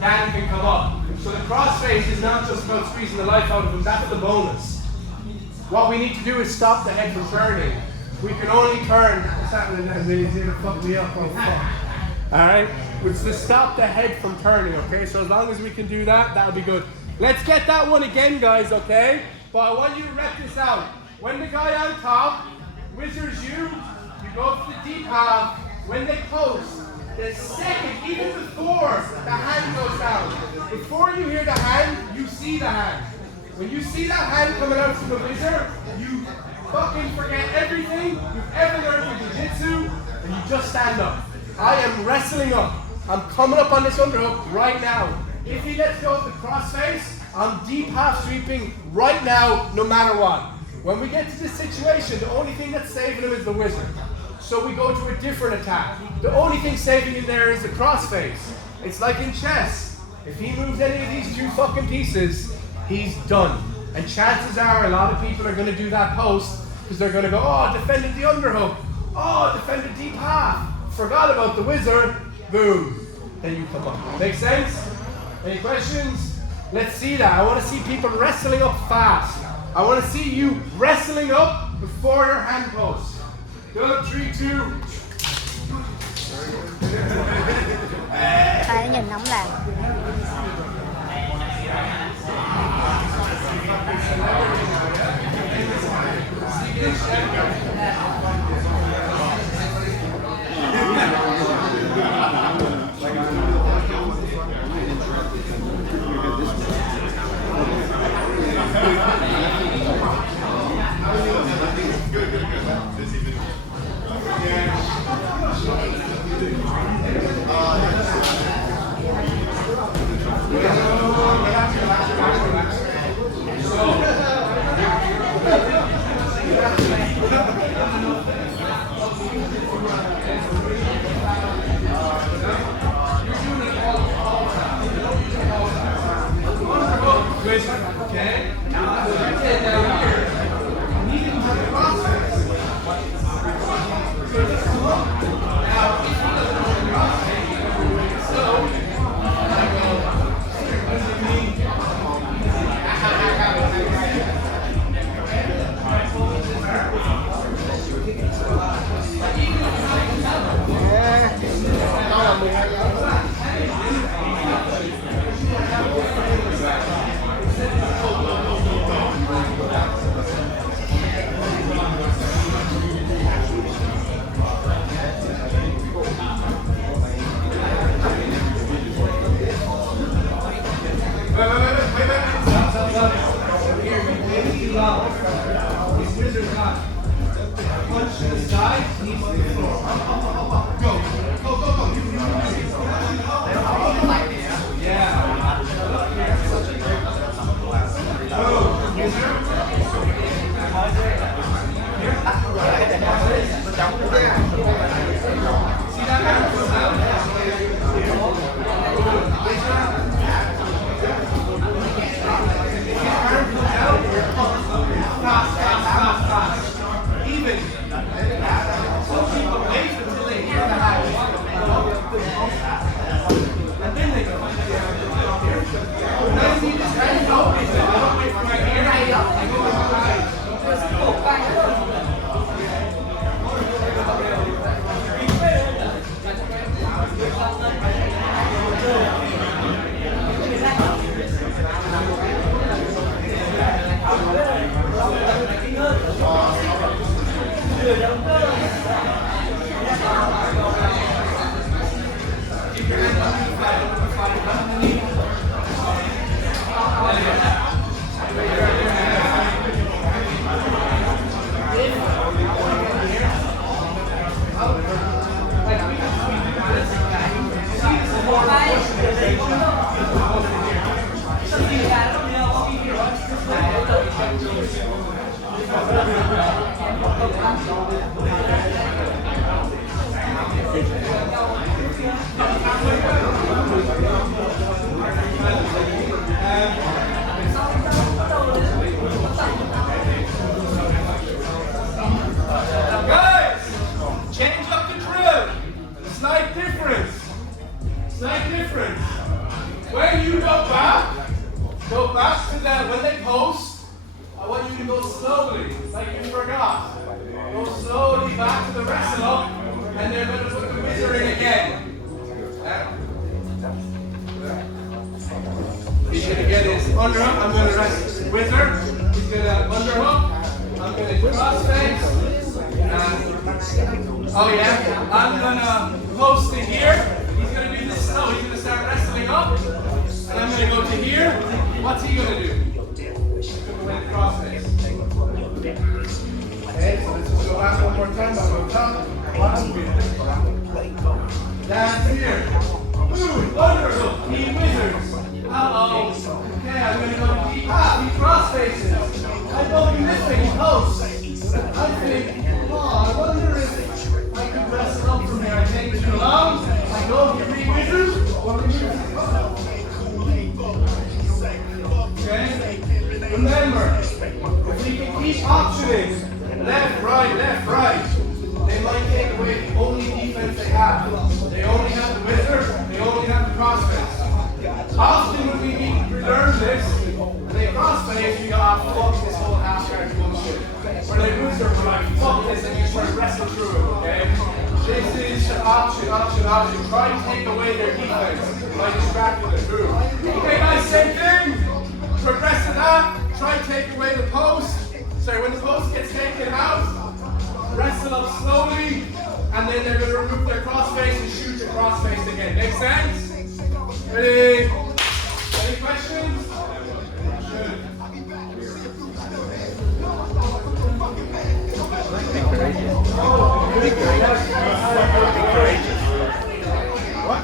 Dan can come up. So the crossface is not just about squeezing the life out of him, that's the bonus. What we need to do is stop the head from turning. We can only turn. What's happening there? He's gonna fuck me up. Oh fuck. Alright? Which is to stop the head from turning, okay? So as long as we can do that, that'll be good. Let's get that one again, guys, okay? But I want you to rep this out. When the guy on top wizards you go for the deep half. When they post, the second, even before the hand goes down, before you hear the hand, you see the hand. When you see that hand coming out from the wizard, you fucking forget everything you've ever learned from jiu-jitsu, and you just stand up. I am wrestling up. I'm coming up on this underhook right now. If he lets go of the crossface, I'm deep half sweeping right now, no matter what. When we get to this situation, the only thing that's saving him is the wizard. So we go to a different attack. The only thing saving him there is the crossface. It's like in chess. If he moves any of these two fucking pieces, he's done. And chances are a lot of people are going to do that post because they're going to go, oh, defended the underhook. Oh, defended deep half. Forgot about the wizard. Boom. Then you come up. Make sense? Any questions? Let's see that. I want to see people wrestling up fast. I want to see you wrestling up before your hand post. Go, 3, 2. Tay nhìn nóng làm. Okay? Now, down here. You need to have a crossface. So just come up. Now, if he doesn't have a crossface, so I go, what does it mean? These wizards got punch to the side, knee to the floor. Go. Yeah. Go, wizard. See that hand goes down? Fast. Even. Some people wait until they hear the hand. And then they go. When I see this hand go, I don't wait for my ear. I go with my eyes. Guys, change up the drill. Slight difference. When you go back to that. When they post, I want you to go slowly, like you forgot. Go slowly back to the wrestle up, and they're going to put the wizard in again. underhook. I'm going to rest wizard. He's going to underhook. I'm going to crossface. Oh yeah. I'm going to post to here. He's going to do this slow. He's going to start wrestling up. And I'm going to go to here. What's he going to do? He's going to win the crossface. Okay, so let's just go back one more time. I'll go top. Down here. Ooh, underhook. He wizards. Uh-oh. Okay, I'm going to go deep. He crossfaces. I'm going this way. He posts. I think, I wonder if I could wrestle up from here. I take it too long. I go to three wizards. Okay? Remember, if we can keep optioning, left, right, they might take away the only defense they have. They only have the wizard, they only have the crossface. Often when we learn this, and they crossface, we go, fuck this whole half-guard bullshit. Where they wizard, we're like, fuck this, and you try to wrestle through it, okay? This is option. Try and take away their defense by distracting the crew. Okay guys, same thing. Progress to that. Try and take away the post. Sorry, when the post gets taken out, wrestle up slowly, and then they're going to remove their crossface and shoot your crossface again. Make sense? Ready? Any questions? Good. Be courageous. What?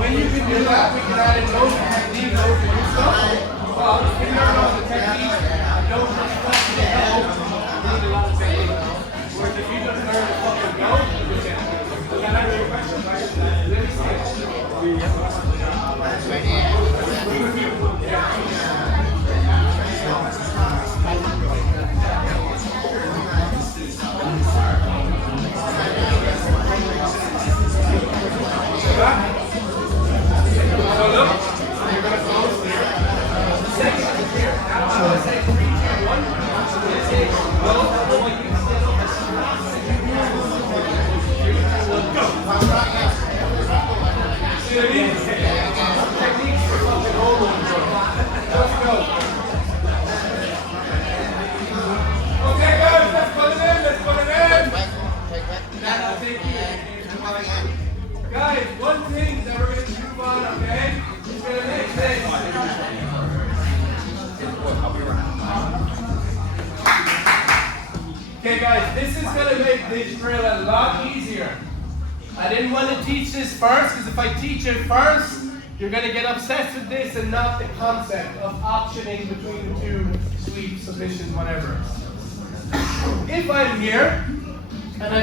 When you can do that, we can add in those techniques, those new stuff. Well, if you learn all the techniques, don't just fucking go, you need a lot of technique. Whereas if you just learn to fucking go, you just get it. Does that answer your question? this drill a lot easier. I didn't want to teach this first, because if I teach it first, you're going to get obsessed with this and not the concept of optioning between the two sweeps, submissions, whatever. If I'm here, and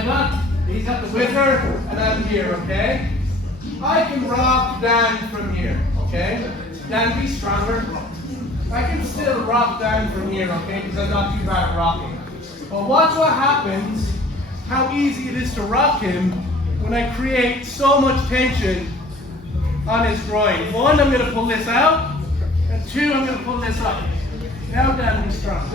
he's got the whizzer, and I'm here, okay? I can rock down from here, okay? Dan, be stronger. I can still rock down from here, okay? Because I'm not too bad at rocking. But watch what happens, how easy it is to rock him when I create so much tension on his groin. One, I'm going to pull this out, and two, I'm going to pull this up. Now Dan, be strong.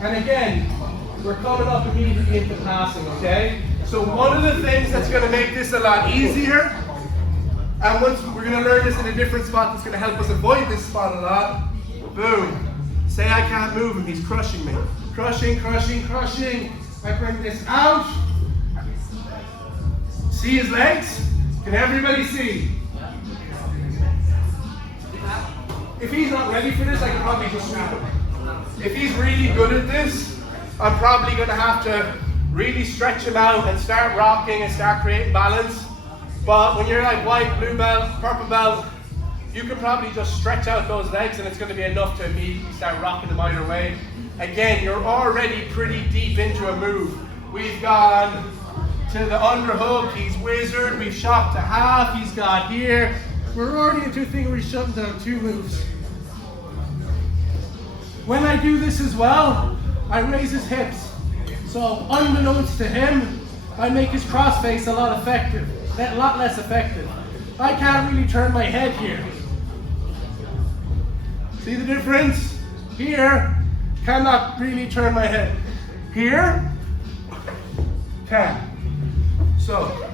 And again, we're coming up immediately into passing, okay? So one of the things that's going to make this a lot easier, and once we're going to learn this in a different spot that's going to help us avoid this spot a lot, boom. Say I can't move him, he's crushing me. Crushing, crushing, crushing. I bring this out. See his legs? Can everybody see? If he's not ready for this, I can probably just sweep him. If he's really good at this, I'm probably going to have to really stretch him out and start rocking and start creating balance. But when you're like white, blue belt, purple belt, you can probably just stretch out those legs and it's going to be enough to immediately start rocking them either way. Again, you're already pretty deep into a move. We've gone to the underhook, he's whizzered, we've shot to half, he's got here. We're already into a thing where he's shutting down two moves. When I do this as well, I raise his hips. So unbeknownst to him, I make his cross face a lot less effective. I can't really turn my head here. See the difference? Here, cannot really turn my head. Here, can. So,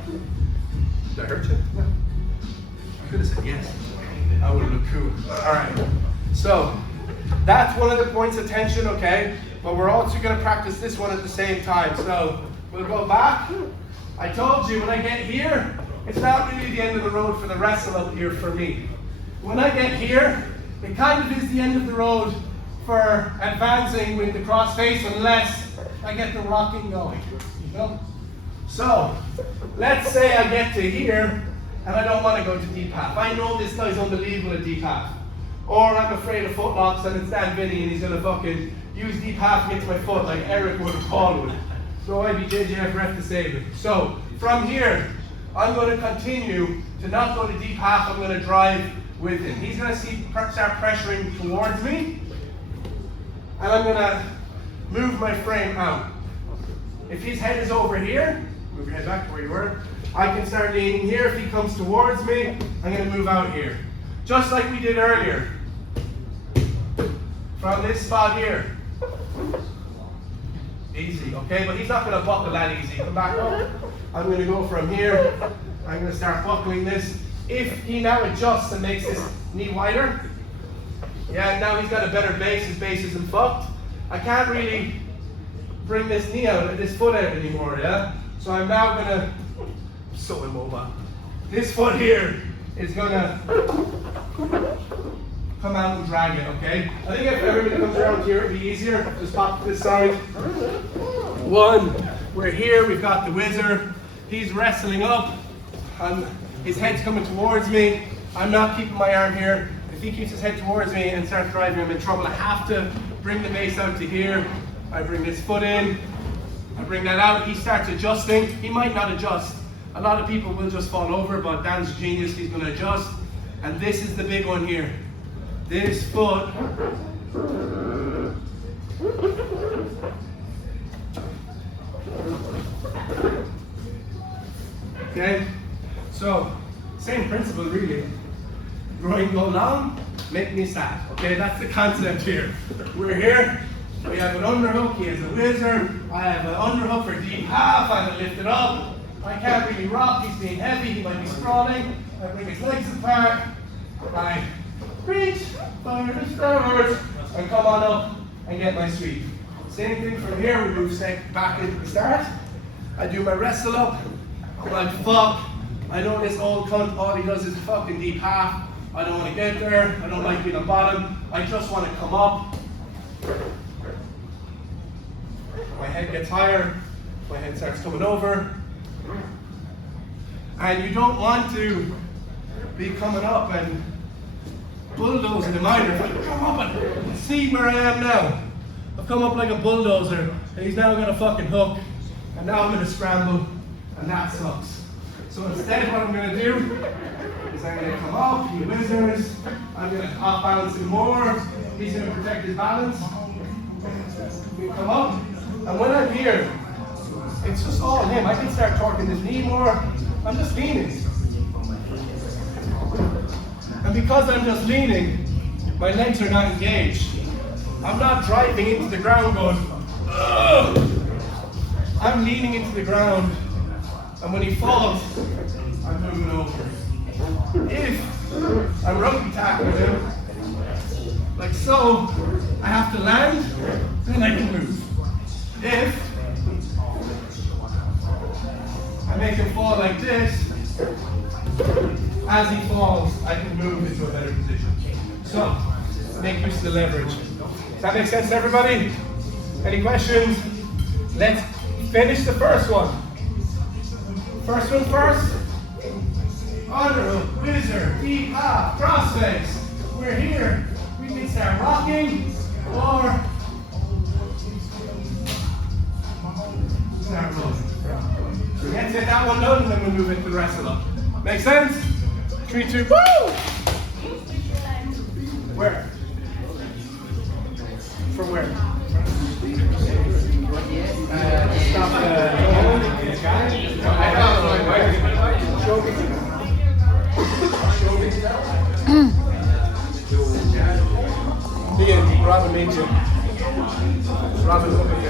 did I hurt you? I could have said yes. I would have looked cool. All right. So, that's one of the points of tension, okay? But we're also going to practice this one at the same time. So, we'll go back. I told you when I get here, it's not really the end of the road for the wrestle up here for me. When I get here, it kind of is the end of the road for advancing with the cross face unless I get the rocking going, you know? So, let's say I get to here and I don't want to go to deep half. I know this guy's unbelievable at deep half. Or I'm afraid of foot locks and it's Dan Vinny and he's going to fucking use deep half against my foot like Eric would or Paul would. So I'd be JJF ref to save it. So, from here, I'm going to continue to not go to deep half, I'm going to drive with him. He's going to start pressuring towards me, and I'm going to move my frame out. If his head is over here, move your head back to where you were, I can start leaning here. If he comes towards me, I'm going to move out here. Just like we did earlier. From this spot here. Easy, okay? But he's not going to buckle that easy. Come back up. I'm going to go from here. I'm going to start buckling this. If he now adjusts and makes his knee wider, yeah, now he's got a better base. His base isn't fucked. I can't really bring this knee out, this foot out anymore, yeah? So I'm now going to, so immobile. This foot here is going to come out and drag it, okay? I think if everybody comes around here, it'd be easier. Just pop to this side. One, we're here, we've got the whizzer. He's wrestling up. His head's coming towards me. I'm not keeping my arm here. If he keeps his head towards me and starts driving, I'm in trouble. I have to bring the base out to here. I bring this foot in. I bring that out. He starts adjusting. He might not adjust. A lot of people will just fall over, but Dan's genius. He's going to adjust. And this is the big one here. This foot. Okay? So, same principle really. Groin go long, make me sad. Okay, that's the concept here. We're here, we have an underhook, he has a whizzer, I have an underhook for deep half, I'm going to lift it up. I can't really rock, he's being heavy, he might be sprawling. I bring his legs apart, I reach, forwards, and come on up and get my sweep. Same thing from here, we move back into the start. I do my wrestle up, I'm like, fuck. I know this old cunt, all he does is fucking deep half. I don't want to get there. I don't like being on bottom. I just want to come up. head gets higher, my head starts coming over. And you don't want to be coming up and bulldozing the miner. Come up and see where I am now. I've come up like a bulldozer, and he's now got a fucking hook, and now I'm in a scramble, and that sucks. So instead what I'm gonna do is I'm gonna come up, he whizzers, I'm gonna off balance him more, he's gonna protect his balance. We come up, and when I'm here, it's just all him. I can start torquing this knee more, I'm just leaning. And because I'm just leaning, my legs are not engaged. I'm not driving into the ground going, ugh! I'm leaning into the ground, and when he falls, I'm moving over. If I'm rugby tackling him, like so, I have to land, then I can move. If I make him fall like this, as he falls, I can move into a better position. So, make use of the leverage. Does that make sense to everybody? Any questions? Let's finish the first one. First one first. Under whizzer, deep half, crossface. We're here. We can start rocking or start rolling. So let's get that one done and then we'll move into the rest of them. Make sense? 3, 2, woo! Where? From where? Stop Ian, Robin made you. Robin, look at you.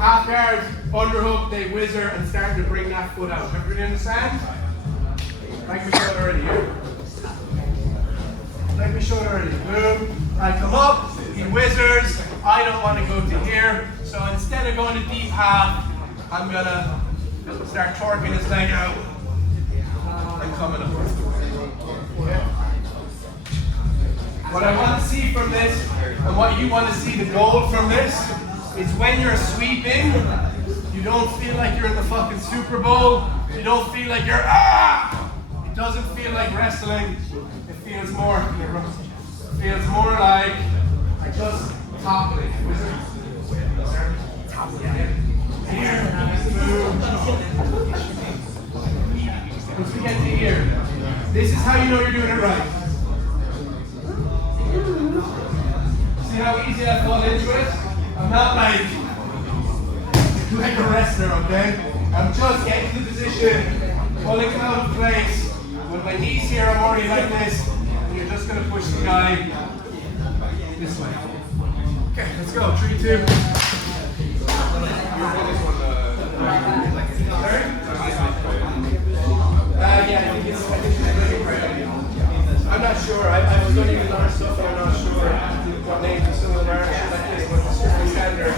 half guard, underhook, they whizzer and start to bring that foot out. Everybody understand? Like we showed already here. Like we showed already. Boom. I come up, he whizzers. I don't want to go to here. So instead of going to deep half, I'm gonna start torquing his leg out and coming up. Yeah. What I want to see from this, and what you want to see, the goal from this, is when you're sweeping, you don't feel like you're in the fucking Super Bowl. You don't feel like you're It doesn't feel like wrestling. It feels more like I just toppling. Once we get to here, this is how you know you're doing it right. See how easy I fall into it? I'm not like a wrestler, okay? I'm just getting to the position, pulling him out of place. With my knees here, I'm already like this. And you're just going to push the guy this way. Okay, let's go. 3, 2. Yeah, I think it's really great. I'm not sure. I was looking at a lot of stuff and I'm not sure what names of some of them are actually like this, but it's just standard.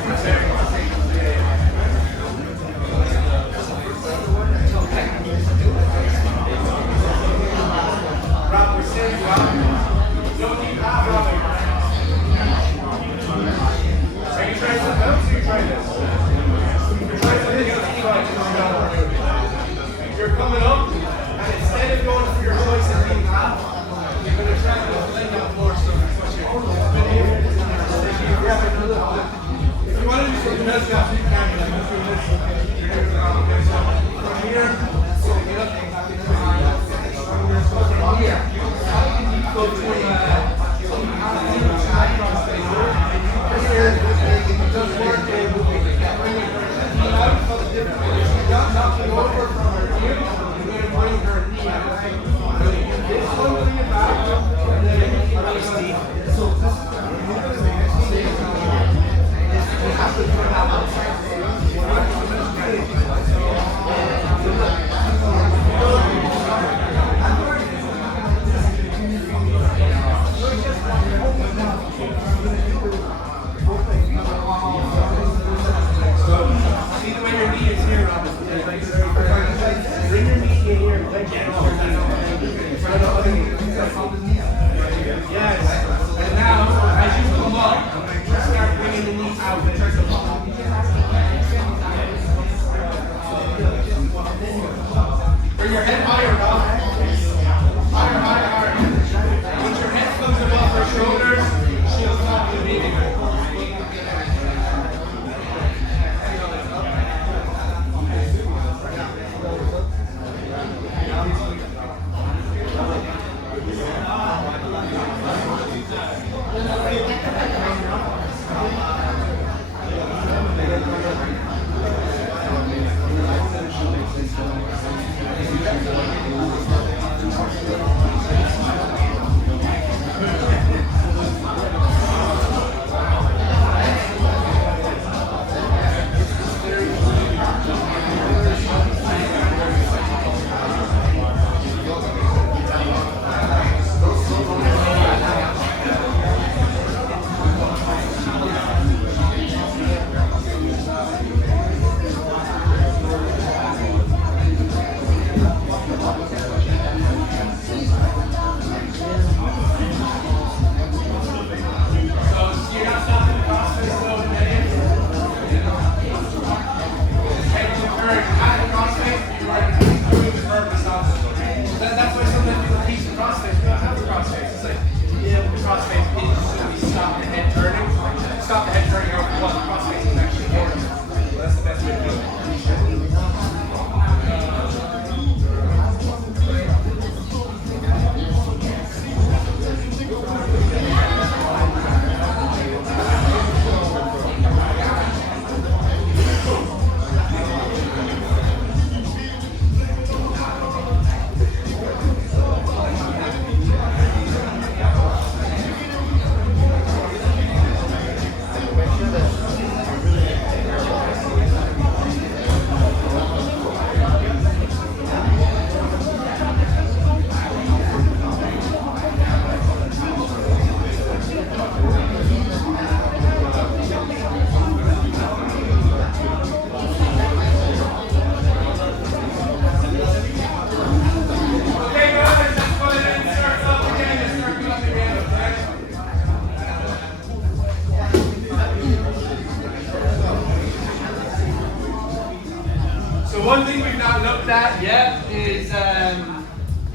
Rob, we're saying, Rob, don't need half, Rob. Are you trying something else or are you trying this? You're trying something else. You're coming up, and instead of going for your choice and being half, you're going to try to leg out more so if you want to do something else, you have to do like through this. You're doing it wrong. Okay, so from here, so get up. From here, how can you go to just work and bring her knee out for the different way. She's not knocking over from her heel, you're going to bring her knee out. This one, bring it back, and then see the way your knee is here, Robin. Bring your knee in here. Yes. And now, as you come up, start bringing the knee out. Bring your head higher, Rob. Higher, higher, higher. Once your head comes above her shoulders, she'll stop the beating.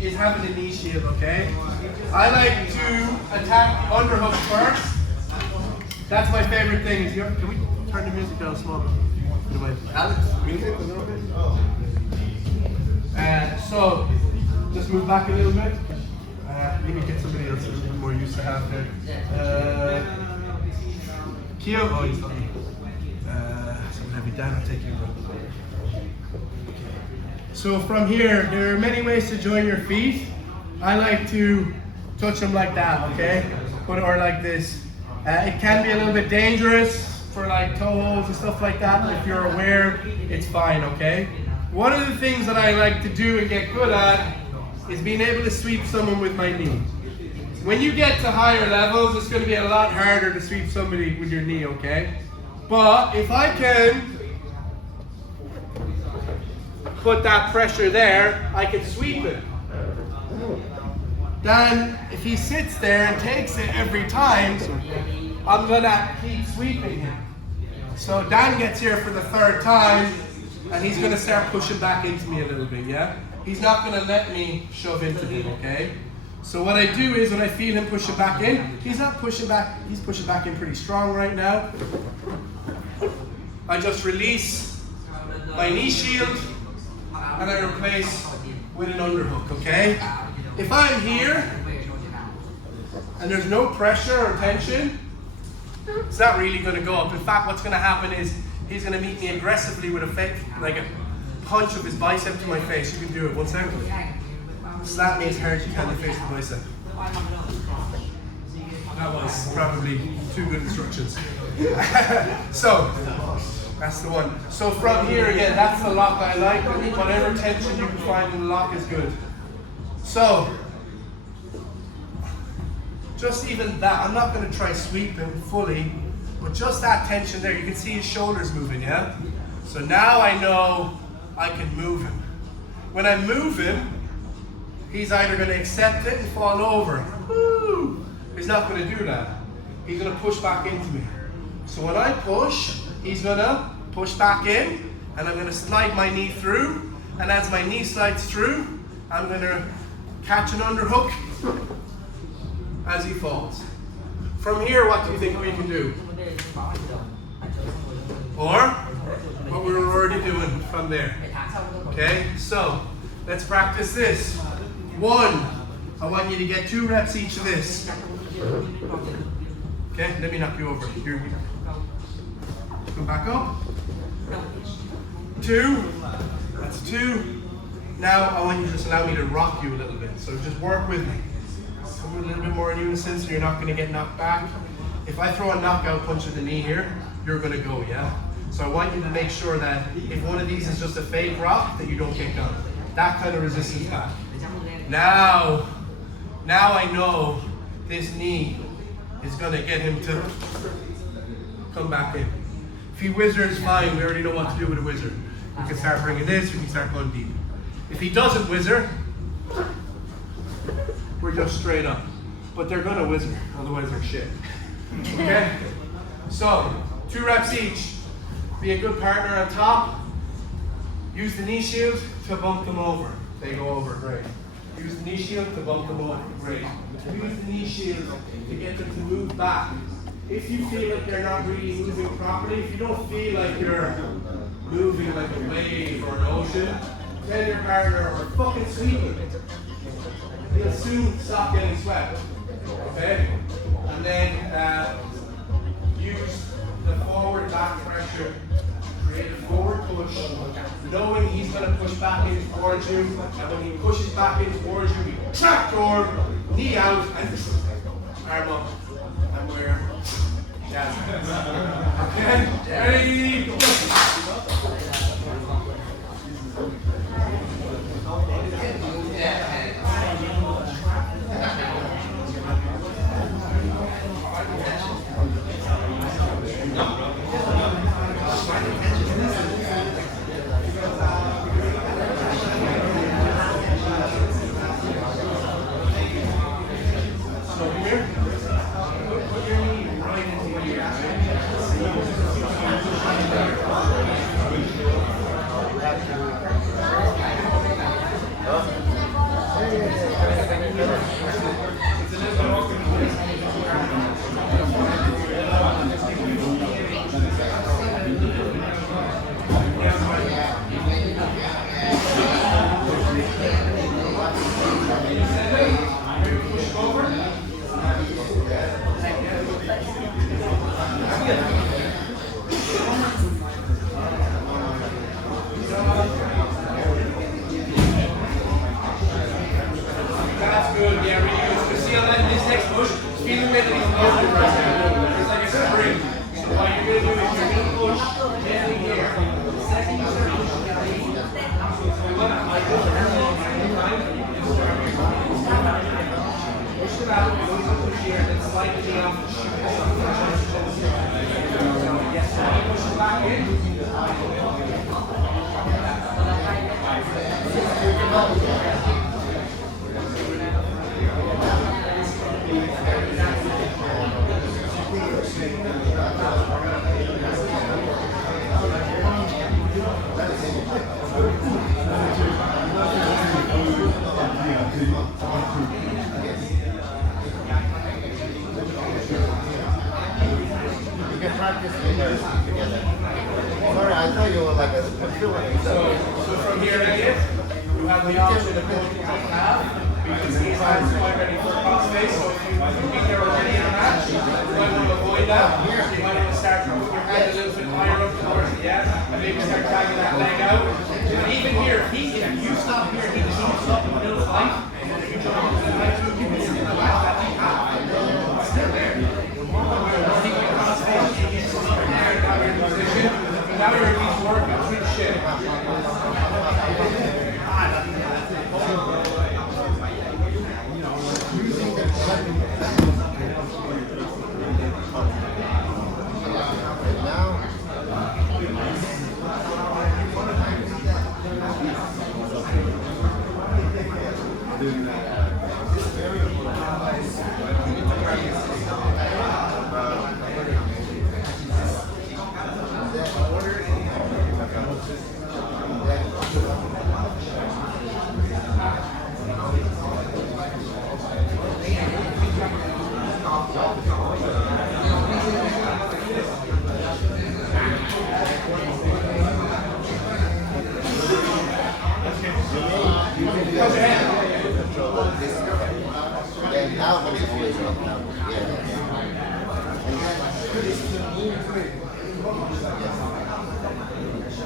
is having a knee shield, okay? I like to attack the underhook first. That's my favorite thing. Can we turn the music down small? Alex, music a little bit? So, just move back a little bit. Let me get somebody else a little bit more used to have there. Kyo, oh, he's got me. So I'm gonna be down, I'll take you. So from here, there are many ways to join your feet. I like to touch them like that, okay? Or like this. It can be a little bit dangerous for like toe holds and stuff like that, but if you're aware, it's fine, okay? One of the things that I like to do and get good at is being able to sweep someone with my knee. When you get to higher levels, it's going to be a lot harder to sweep somebody with your knee, okay? But if I can put that pressure there, I can sweep it. Then, if he sits there and takes it every time, I'm gonna keep sweeping him. So Dan gets here for the third time, and he's gonna start pushing back into me a little bit, yeah? He's not gonna let me shove into him, okay? So what I do is, when I feel him pushing back in, he's not pushing back, he's pushing back in pretty strong right now. I just release my knee shield, and I replace with an underhook, okay? If I'm here, and there's no pressure or tension, it's not really going to go up. In fact, what's going to happen is he's going to meet me aggressively with like a punch of his bicep to my face. You can do it. 1 second. Slap me as hard as you can in the face with the bicep. That was probably 2 good instructions. So, that's the one. So from here, again, that's the lock I like. Whatever tension you can find in the lock is good. So, just even that, I'm not going to try sweeping fully, but just that tension there, you can see his shoulders moving, yeah? So now I know I can move him. When I move him, he's either going to accept it and fall over. Woo! He's not going to do that. He's going to push back into me. So when I push, he's going to push back in, and I'm going to slide my knee through, and as my knee slides through, I'm going to catch an underhook as he falls. From here, what do you think we can do? Or what we were already doing from there. Okay, so let's practice this. 1, I want you to get 2 reps each of this. Okay, let me knock you over. Here we go. Come back up. 2, that's 2. Now I want you to just allow me to rock you a little bit. So just work with me. Come a little bit more in unison so you're not going to get knocked back. If I throw a knockout punch with the knee here, you're going to go, yeah? So I want you to make sure that if one of these is just a fake rock, that you don't get done. That kind of resistance back. Now I know this knee is going to get him to come back in. If he whizzers, fine, we already know what to do with a whizzer. We can start bringing this, we can start going deep. If he doesn't whizzer, we're just straight up. But they're gonna whizzer, otherwise they're shit. Okay? So, 2 reps each. Be a good partner on top. Use the knee shield to bump them over. They go over, great. Use the knee shield to bump them over, great. Use the knee shield to get them to move back. If you feel like they're not really moving properly, if you don't feel like you're moving like a wave or an ocean, tell your partner, we're fucking sweeping. He'll soon stop getting swept. Okay? And then use the forward back pressure. Create a forward push, knowing he's going to push back in towards you, and when he pushes back in towards you, you trap door, knee out, and arm up. And we're down. Okay? Ready? Put your knee right into your ear. That's good, yeah, really good. So see how that this next push, feel the way that he's moving right now. It's like a spring. So what you're going to do is you're going to push gently here. The second you start pushing gently, we want to like push it out, we want to push here, and then slightly down, shoot this up. So yes, so you push it back in. You can practice together. Sorry, I thought you were like a feeling. So from here, Elliot, you have the option of going to half. Because these hands are ready for crossface, so if you've been there already in a match, you might want to avoid that. You might want to start to put your head a little bit higher up towards the end, and maybe start dragging that leg out. And even here, if you stop here, he doesn't stop in the middle of life. If you jump into the life, you can sit in the back, that's half. It's still there. We're working with crossface, you can sit over there, now you're in position, and now you're at least working through the shit.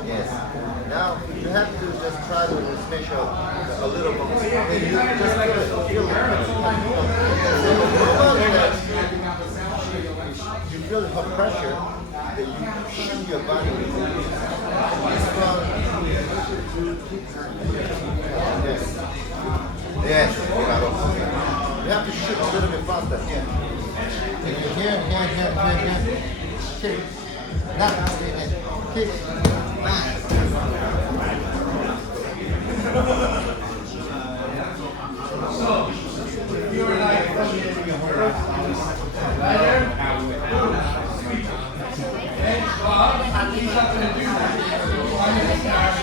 Yes. Now you have to just try to special a little bit. And you just feel you feel her pressure that you shift your body. Yes. Yes. You have to shift a little bit faster. Here. Here. Kick. Now. Kick. So, if you were like right there, sweet. And Bob, he's not going to do that. I'm going to start.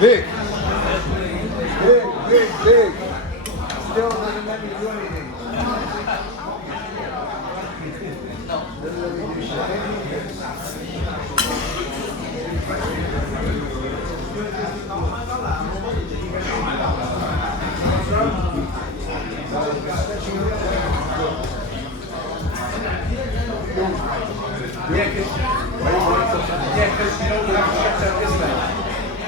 Big. Big. Still doesn't let me do anything. Doesn't let me do shit. Yeah, because you don't have to check out this way.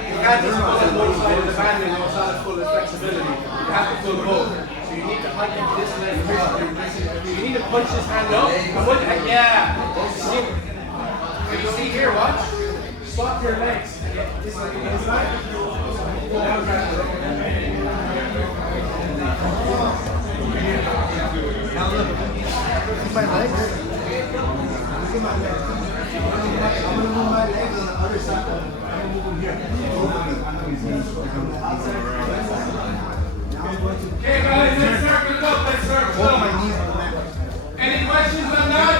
You can't just put on one side of the band and it's not full of flexibility. You have to pull both. So you need to hike into this leg first. You need to punch this hand up. And what, yeah. Can you see here, watch? Swap your legs. This like inside. Pull down back. Now look. See my legs? Look at my legs. I'm going to move my legs on the other side. I'm going to move them here. Okay, guys, let's circle it up. Let's circle it up. Any questions on that?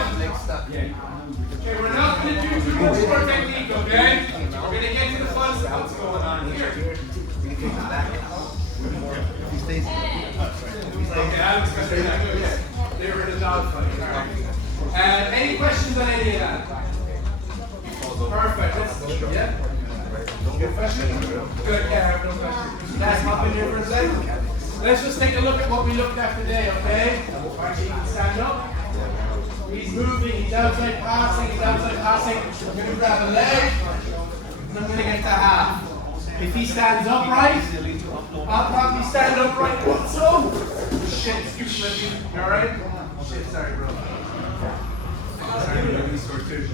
Okay, we're not going to do too much more technique, okay? We're going to get to the fun stuff. What's going on here? Okay, Alex got that. They were in a dog fight. Any questions on any of that? Perfect. Yeah? Don't get questions? Good, yeah, I have no questions. Guys, hop in here for a second. Let's just take a look at what we looked at today, okay? Alright, so you can stand up. He's moving, he's outside passing. I'm going to grab a leg, and I'm going to get to half. If he stands upright, I'll probably stand upright also. Shit, excuse me. You alright? Shit, sorry, bro. Sorry, these sore too.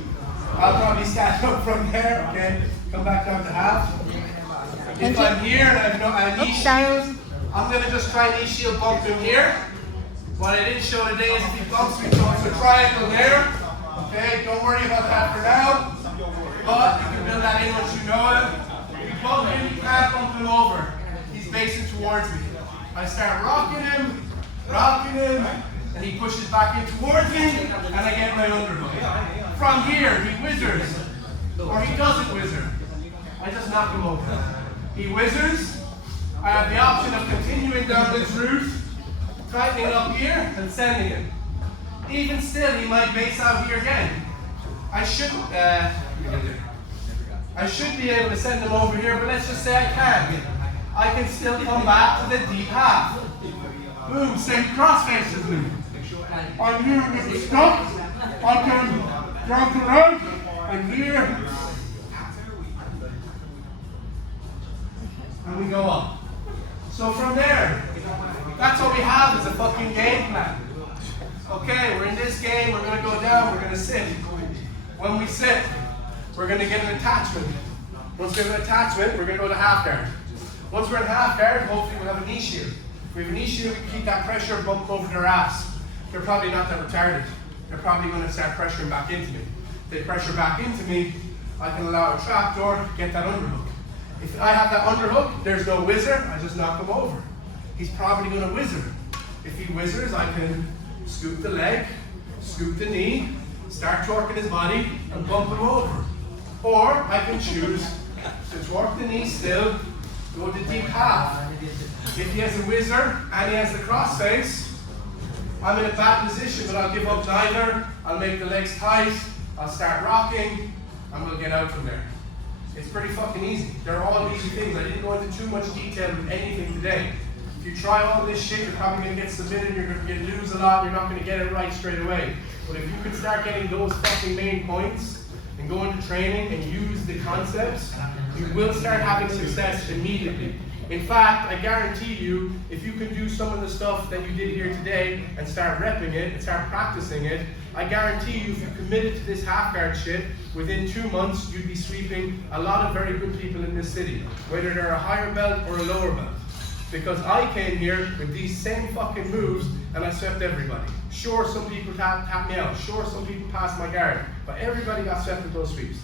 I'll probably stand up from there, okay? Come back down to half. If I'm here and I have no knee shield, I'm going to just try knee shield bump him here. What I didn't show today is if he bumps me towards a triangle there. Okay, don't worry about that for now. But you can build that in once you know it. If you bump him, you can't bump him over. He's facing towards me. I start rocking him, and he pushes back in towards me, and I get my underhook. From here, he whizzers, or he doesn't whizzer. I just knock him over. He whizzers. I have the option of continuing down this route, tightening up here, and sending him. Even still, he might base out here again. I should be able to send him over here, but let's just say I can't. I can still come back to the deep half. Boom, same crossface as me. I'm here with the stuck. I can drop the leg, and here. And we go up. So from there, that's what we have is a fucking game plan. Okay, we're in this game, we're gonna go down, we're gonna sit. When we sit, we're gonna get an attachment. Once we have an attachment, we're gonna go to half guard. Once we're in half guard, hopefully we'll have a knee shield. If we have a knee shield, we can keep that pressure bump over their ass. They're probably not that retarded. They're probably gonna start pressuring back into me. If they pressure back into me, I can allow a trapdoor, get that underhook. If I have that underhook, there's no whizzer, I just knock him over. He's probably gonna whizzer. If he whizzers, I can scoop the leg, scoop the knee, start torquing his body, and bump him over. Or I can choose to torque the knee still, go to deep half. If he has a whizzer and he has the cross face, I'm in a bad position, but I'll give up neither. I'll make the legs tight, I'll start rocking, and we'll get out from there. It's pretty fucking easy. They're all easy things. I didn't go into too much detail with anything today. If you try all this shit, you're probably going to get submitted, you're going to lose a lot, you're not going to get it right straight away. But if you can start getting those fucking main points and go into training and use the concepts, you will start having success immediately. In fact, I guarantee you, if you can do some of the stuff that you did here today and start repping it and start practicing it, I guarantee you, if you committed to this half guard shit, within 2 months, you'd be sweeping a lot of very good people in this city, whether they're a higher belt or a lower belt. Because I came here with these same fucking moves and I swept everybody. Sure, some people tapped me out. Sure, some people passed my guard. But everybody got swept with those sweeps.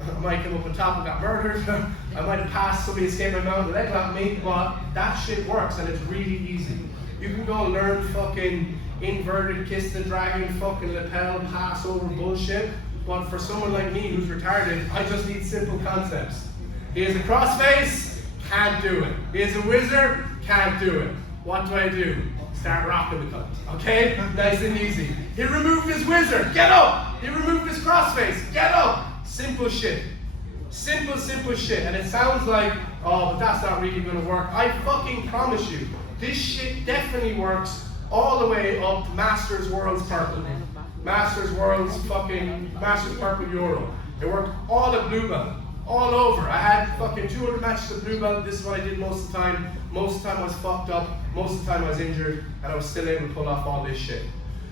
I might come up on top and got murdered. I might have passed, somebody escaped my mouth, the leg got me, but that shit works and it's really easy. You can go learn fucking inverted kiss the dragon, fucking lapel, pass over bullshit. But for someone like me who's retarded, I just need simple concepts. He has a crossface, can't do it. He has a whizzer, can't do it. what do? Start rocking the cunt, okay? Nice and easy. He removed his whizzer, get up! He removed his crossface, get up! Simple shit. Simple shit. And it sounds like, oh, but that's not really gonna work. I fucking promise you, this shit definitely works all the way up to Masters Worlds Purple. Masters Worlds Purple Euro. It worked all at blue belt. All over. I had fucking 200 matches at blue belt. This is what I did most of the time. Most of the time I was fucked up. Most of the time I was injured. And I was still able to pull off all this shit.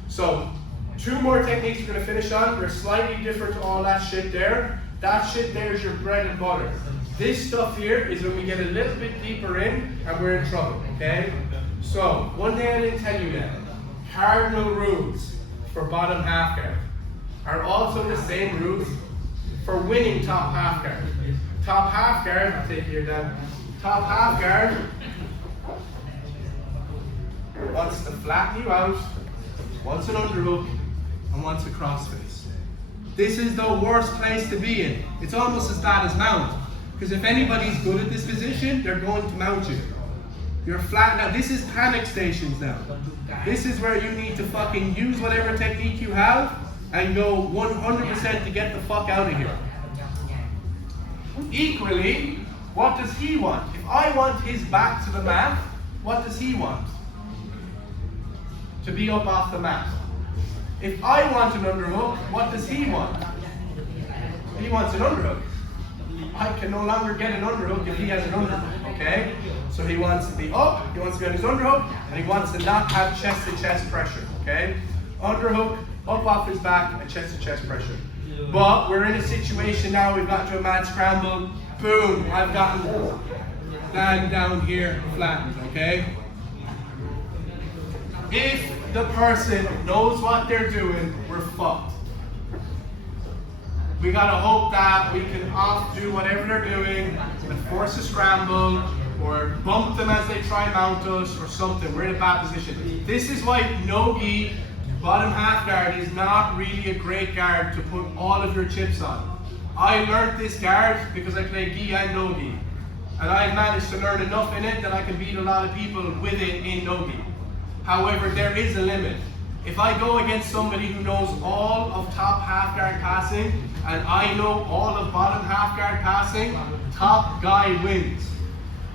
So, 2 more techniques we're going to finish on. They're slightly different to all that shit there. That shit there is your bread and butter. This stuff here is when we get a little bit deeper in and we're in trouble, okay? So, one thing I didn't tell you yet. Cardinal rules for bottom half guard are also the same rules for winning top half guard. Top half guard, I'll take you down. Top half guard wants to flatten you out, wants an underhook, and wants a crossface. This is the worst place to be in. It's almost as bad as mount. Because if anybody's good at this position, they're going to mount you. You're flat now. This is panic stations now. This is where you need to fucking use whatever technique you have and go 100% to get the fuck out of here. Equally, what does he want? If I want his back to the mat, what does he want? To be up off the mat. If I want an underhook, what does he want? He wants an underhook. I can no longer get an underhook if he has an underhook, okay? So he wants to be up, he wants to be on his underhook, and he wants to not have chest-to-chest pressure, okay? Underhook, up off his back, and chest-to-chest pressure. But we're in a situation now, we've got to a mad scramble, boom, I've gotten land down here, flattened, okay? If the person knows what they're doing, we're fucked. We gotta hope that we can do whatever they're doing and force a scramble or bump them as they try mount us or something. We're in a bad position. This is why no-gi, bottom half guard is not really a great guard to put all of your chips on. I learned this guard because I play gi and no-gi. And I've managed to learn enough in it that I can beat a lot of people with it in no-gi. However, there is a limit. If I go against somebody who knows all of top half guard passing, and I know all of bottom half guard passing, top guy wins.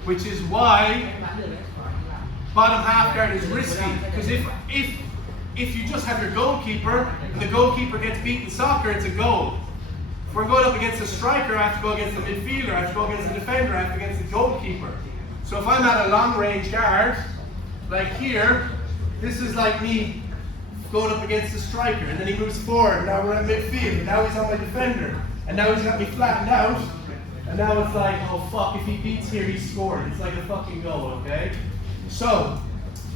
Which is why bottom half guard is risky. Because if you just have your goalkeeper, and the goalkeeper gets beat in soccer, it's a goal. If we're going up against a striker, I have to go against the midfielder, I have to go against the defender, I have to go against the goalkeeper. So if I'm at a long range guard, like here, this is like me going up against the striker, and then he moves forward, now we're at midfield, and now he's on my defender, and now he's got me flattened out, and now it's like, oh fuck, if he beats here, he's scored. It's like a fucking goal, okay? So,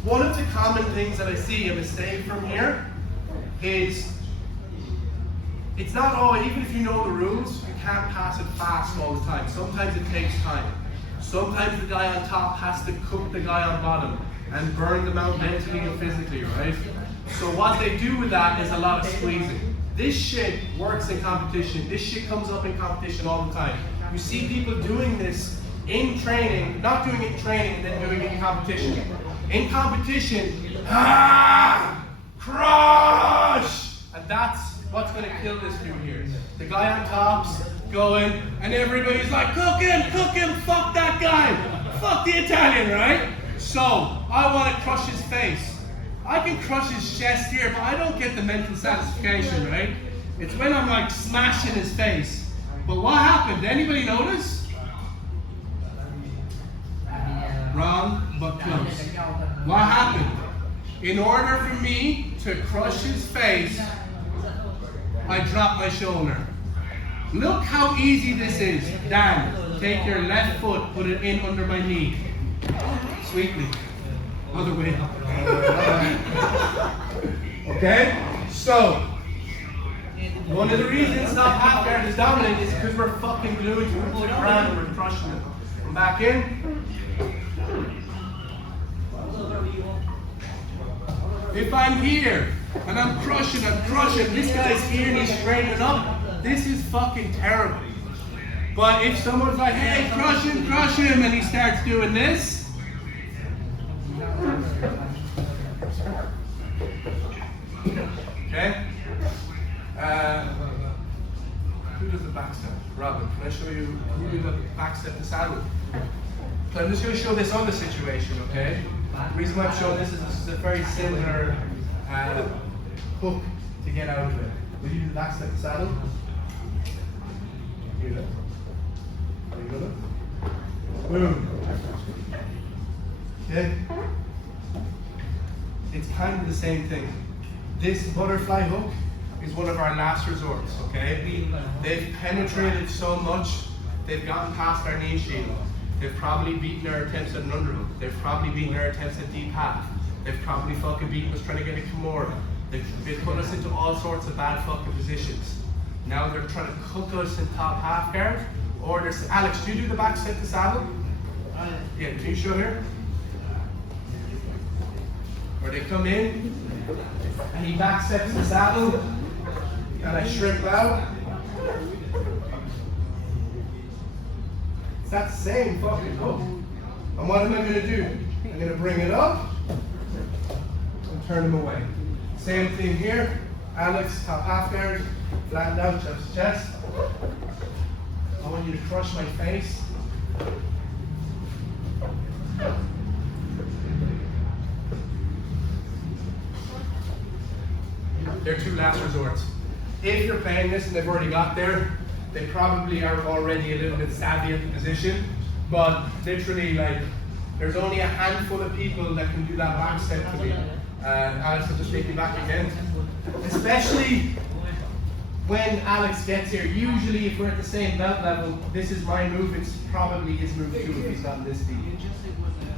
one of the common things that I see a mistake from here is, it's not always, even if you know the rules, you can't pass it fast all the time. Sometimes it takes time. Sometimes the guy on top has to cook the guy on bottom and burn them out mentally and physically, right? So what they do with that is a lot of squeezing. This shit works in competition. This shit comes up in competition all the time. You see people doing this in training, not doing it in training and then doing it in competition. In competition, crush! And that's what's gonna kill this dude here. The guy on top's going, and everybody's like, cook him, fuck that guy. Fuck the Italian, right? So, I wanna crush his face. I can crush his chest here, but I don't get the mental satisfaction, right? It's when I'm like smashing his face. But what happened? Did anybody notice? Wrong, but close. What happened? In order for me to crush his face, I dropped my shoulder. Look how easy this is. Dan, take your left foot, put it in under my knee. Sweetly. Other way up. Okay? So, one of the reasons top half guard is dominant is because we're fucking gluing to the ground and we're crushing it. Come back in. If I'm here and I'm crushing, this guy's here and he's straightening up, this is fucking terrible. But if someone's like, hey, crush him, and he starts doing this, Okay? Who does the back step? Robin, can I show you who do the back step to saddle? So I'm just going to show this other situation, okay? The reason why I'm showing this is a very similar hook to get out of it. Will you do the back step to saddle? You do it. You do it. Boom. Okay? It's kind of the same thing. This butterfly hook is one of our last resorts, okay? They've penetrated so much, they've gotten past our knee shield. They've probably beaten our attempts at an underhook. They've probably beaten our attempts at deep half. They've probably fucking beaten us trying to get a Kimura. They've put us into all sorts of bad fucking positions. Now they're trying to cook us in top half guard. Or there's, Alex, do you do the back step to saddle? Yeah, can you show here? Or they come in, and he back steps the saddle, and I shrimp out. It's that same fucking hook. And what am I going to do? I'm going to bring it up and turn him away. Same thing here. Alex, top half guard, flattened out, chest to chest. I want you to crush my face. They're two last resorts. If you're playing this and they've already got there, they probably are already a little bit savvy at the position, but literally, like, there's only a handful of people that can do that back step to me. Alex will just take me back again. Especially when Alex gets here. Usually, if we're at the same belt level, this is my move, it's probably his move too if he's not this deep.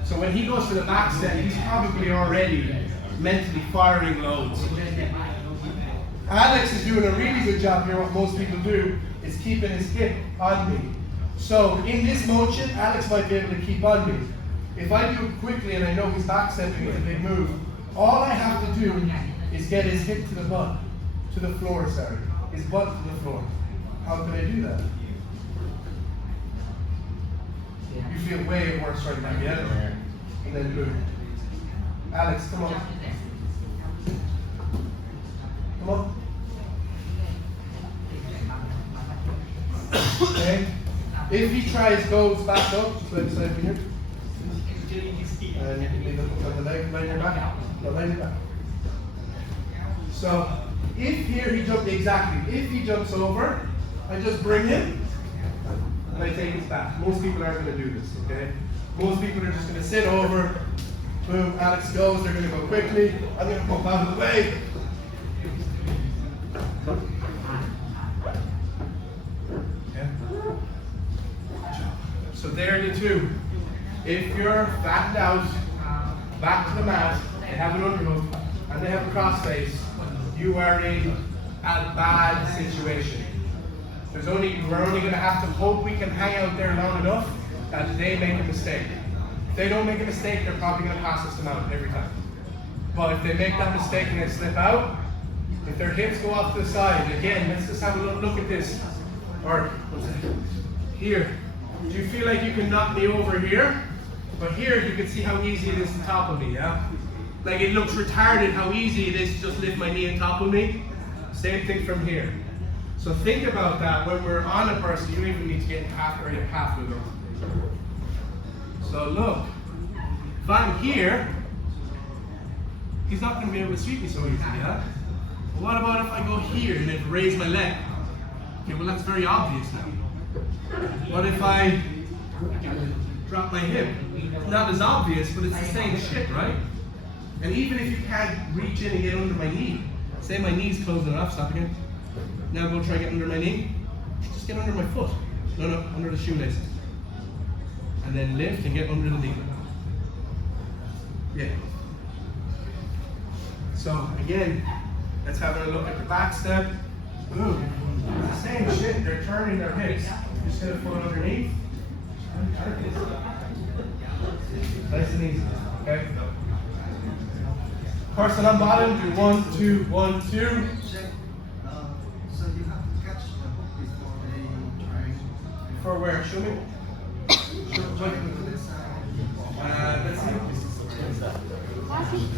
So when he goes for the back step, he's probably already mentally firing loads. Alex is doing a really good job here. What most people do is keeping his hip on me. So in this motion, Alex might be able to keep on me. If I do it quickly and I know he's back stepping with a big move, all I have to do is get his hip to the butt, to the floor, sorry. His butt to the floor. How can I do that? You feel way worse right now, yeah? And then boom. Alex, come on. Come on. Okay. If he goes back up, just like this over here. And you can leave it on the leg, lay your back. No, lay your back. So, if here he jumps, exactly, if he jumps over, I just bring him, and I take his back. Most people aren't going to do this, okay? Most people are just going to sit over, boom, Alex goes, they're going to go quickly, I'm going to pump out of the way. So there are the two. If you're flattened out, back to the mat, they have an underhook, and they have a crossface, you are in a bad situation. We're only going to have to hope we can hang out there long enough that they make a mistake. If they don't make a mistake, they're probably going to pass us the mount every time. But if they make that mistake and they slip out, if their hips go off to the side, again, let's just have a look at this. Or, here. Do you feel like you can knock me over here? But here, you can see how easy it is to topple me, yeah? Like, it looks retarded how easy it is to just lift my knee and topple me. Same thing from here. So think about that. When we're on a person, you even need to get half with them. So look, if I'm here, he's not going to be able to sweep me so easily, yeah? But what about if I go here and then raise my leg? Okay, well that's very obvious now. What if I drop my hip? Not as obvious, but it's the same shit, right? And even if you can't reach in and get under my knee, say my knee's closing off, stop again. Now go try and get under my knee. Just get under my foot. No, under the shoelaces. And then lift and get under the knee. Yeah. So again, let's have a look at the back step. Boom. It's the same shit. They're turning their hips. Just get a foot underneath. Nice and easy. Okay. Person on bottom, do 1, 2, 1, 2. So you have to catch the hook before they try. For where? Show me. Let's see.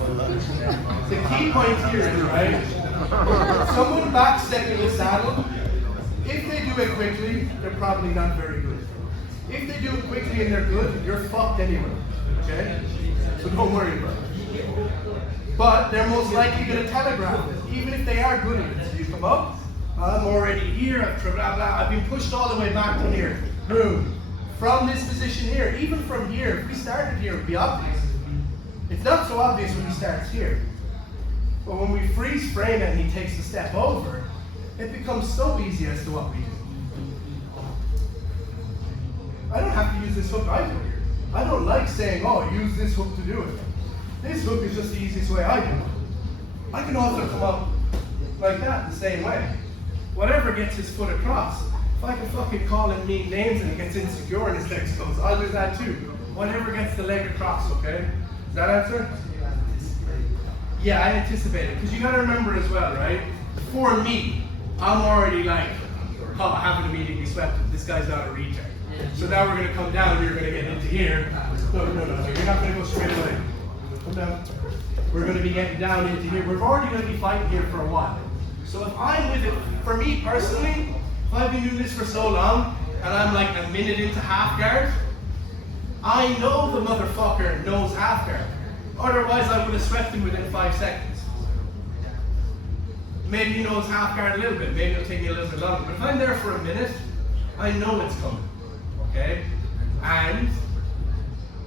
The key point here is, right, someone backstepping the saddle, if they do it quickly, they're probably not very good. If they do it quickly and they're good, you're fucked anyway, okay? So don't worry about it. But they're most likely going to telegraph it, even if they are good at it. So you come up, I'm already here, I've been pushed all the way back to here. Boom. From this position here, even from here, if we started here, it would be obvious. It's not so obvious when he starts here. But when we freeze frame it and he takes a step over, it becomes so easy as to what we do. I don't have to use this hook either. I don't like saying, oh, use this hook to do it. This hook is just the easiest way I do it. I can also come up like that the same way. Whatever gets his foot across. If I can fucking call him mean names and he gets insecure and his legs goes, I'll do that too. Whatever gets the leg across, okay? Does that answer? Yeah, I anticipated. Because you gotta remember as well, right? For me, I'm already like, oh, I haven't immediately swept him. This guy's not a retard. So now we're gonna come down, we're gonna get into here. No, you're not gonna go straight away. Come down. We're gonna be getting down into here. We're already gonna be fighting here for a while. So if I'm with it, for me personally, if I've been doing this for so long, and I'm like a minute into half guard, I know the motherfucker knows half guard. Otherwise I would have swept him within 5 seconds. Maybe he knows half guard a little bit, maybe it'll take me a little bit longer. But if I'm there for a minute, I know it's coming. Okay? And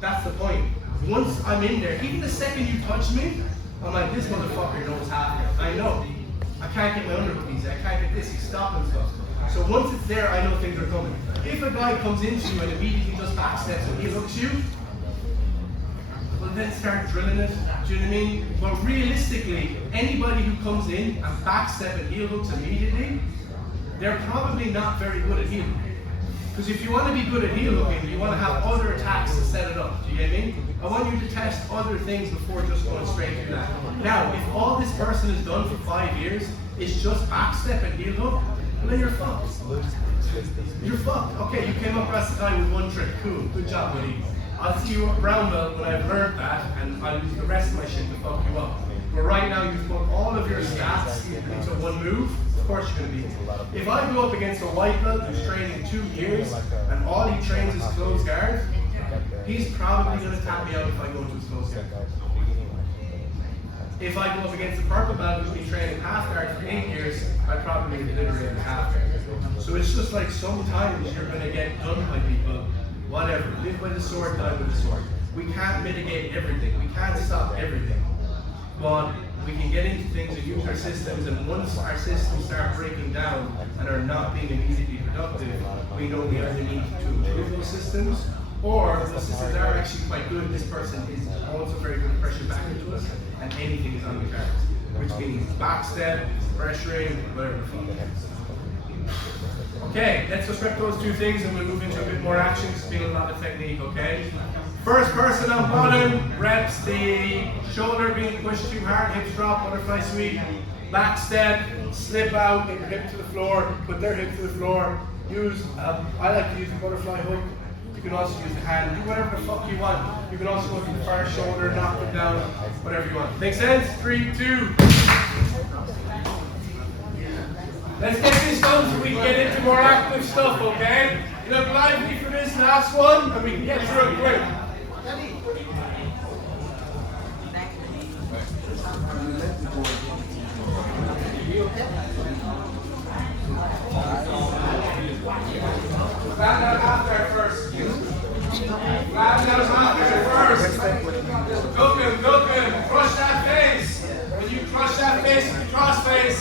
that's the point. Once I'm in there, even the second you touch me, I'm like, this motherfucker knows half guard. I know. I can't get my underhook easy. I can't get this. He's stopping stuff. So once it's there, I know things are coming. If a guy comes into you and immediately just backsteps and he hooks you, well then start drilling it. Do you know what I mean? But realistically, anybody who comes in and backstep and heel hooks immediately, they're probably not very good at heel hooking. Because if you want to be good at heel hooking, you want to have other attacks to set it up. Do you get me? I want you to test other things before just going straight to that. Now, if all this person has done for 5 years is just backstep and heel hook, well then you're fucked. You're fucked. Okay, you came across the guy with one trick. Cool. Good job, buddy. I'll see you at brown belt when I've learned that, and I'll use the rest of my shit to fuck you up. But right now, you've put all of your stats into one move. Of course you're going to be. If I go up against a white belt who's training 2 years, and all he trains is close guard, he's probably going to tap me out if I go into his close guard. If I go up against a purple belt who's been training half guard for 8 years, I probably obliterate him half guard. So it's just like sometimes you're going to get done by people. Whatever. Live by the sword, die with the sword. We can't mitigate everything. We can't stop everything. But we can get into things and use our systems, and once our systems start breaking down and are not being immediately productive, we know we either need to improve those systems, or the systems are actually quite good. This person is also very good at pressure back into us, and anything is on the cards, which means backstep, pressuring, whatever. Okay, let's just rep those 2 things and we'll move into a bit more action. It's been a lot of technique, okay? First person on bottom reps the shoulder being pushed too hard, hips drop, butterfly sweep, back step, slip out, get your hip to the floor, put their hip to the floor. Use, I like to use the butterfly hook. You can also use the hand, do whatever the fuck you want. You can also go to the far shoulder, knock them down, whatever you want. Make sense? 3, 2. Let's get this done so we can get into more active stuff, okay? Look lively for this last one, and we can get through it quick. Grab that half guard first. Grab that half guard first. Good. Crush that face. When you crush that face with the cross face,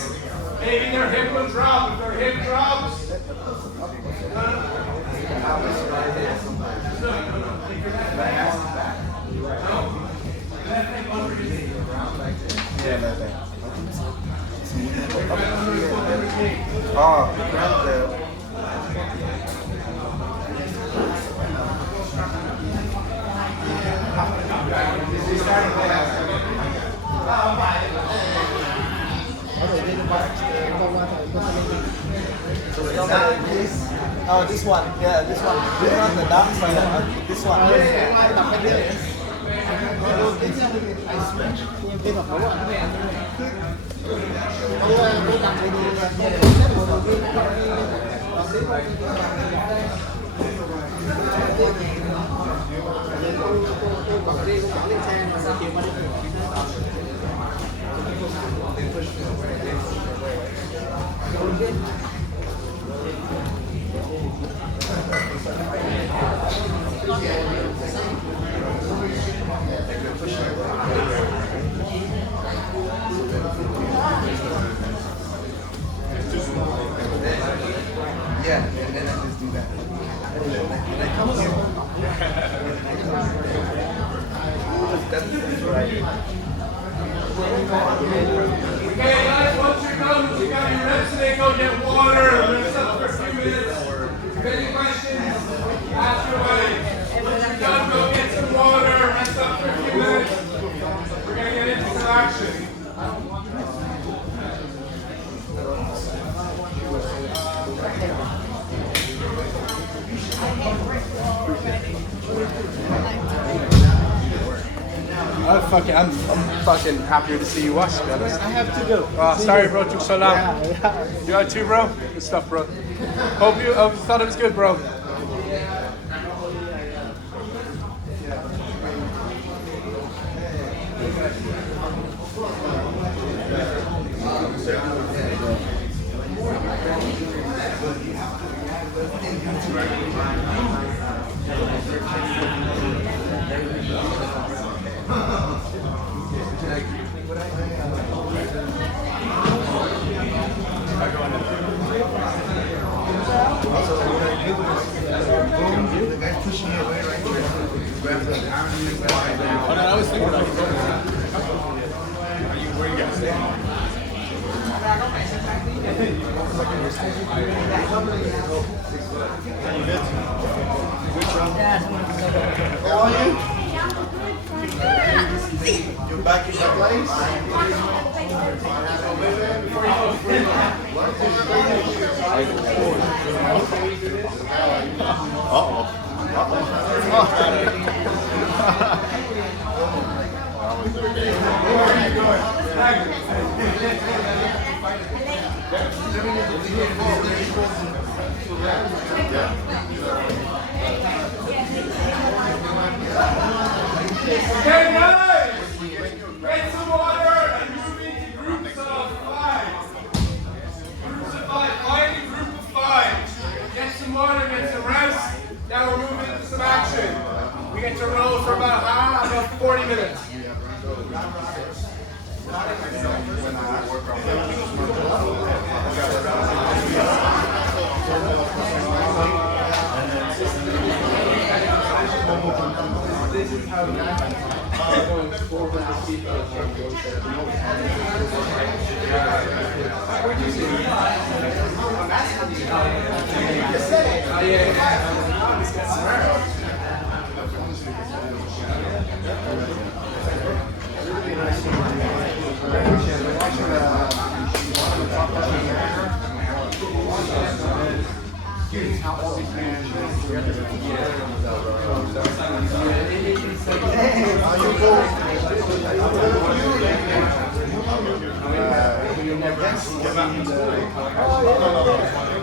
maybe their hip will drop. If their hip drops, no. Take your left back. No. Left leg under his knee. Yeah, left hand. Right under his foot, under his knee. Oh, right there. Oh, this one. Yeah, this one. This one, the dark side. This one. Yeah, and then I just do that. When I come here, that's right. Okay, guys, once you're done, you got your reps today, go get water, rest up for a few minutes. If you have any questions, ask away. Once you're done, go get some water, rest up for a few minutes. We're going to get into some action. I'm fucking happier to see you watch, to be honest. I have to go. Oh, sorry, bro, it took so long. Yeah. You got it too, bro? Good stuff, bro. Hope you thought it was good, bro. The guy's pushing me away right here. Grab the arm and then grab the down. Oh, no, I was thinking about it. Where you guys staying? How are you? You're back in your place? Okay, guys! Get some water and move into groups of 5. Groups of 5. Find a group of 5. Get some water, get some rest. Now we're moving into some action. We get to roll for about 40 minutes. This is how we going forward to people. Where'd you see? You said it. Oh, yeah.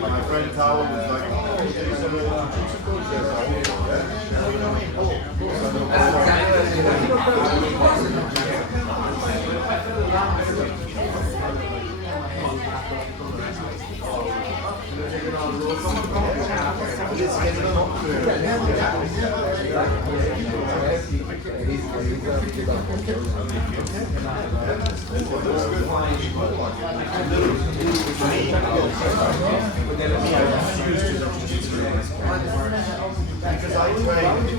My friend Tao was like, because I trained.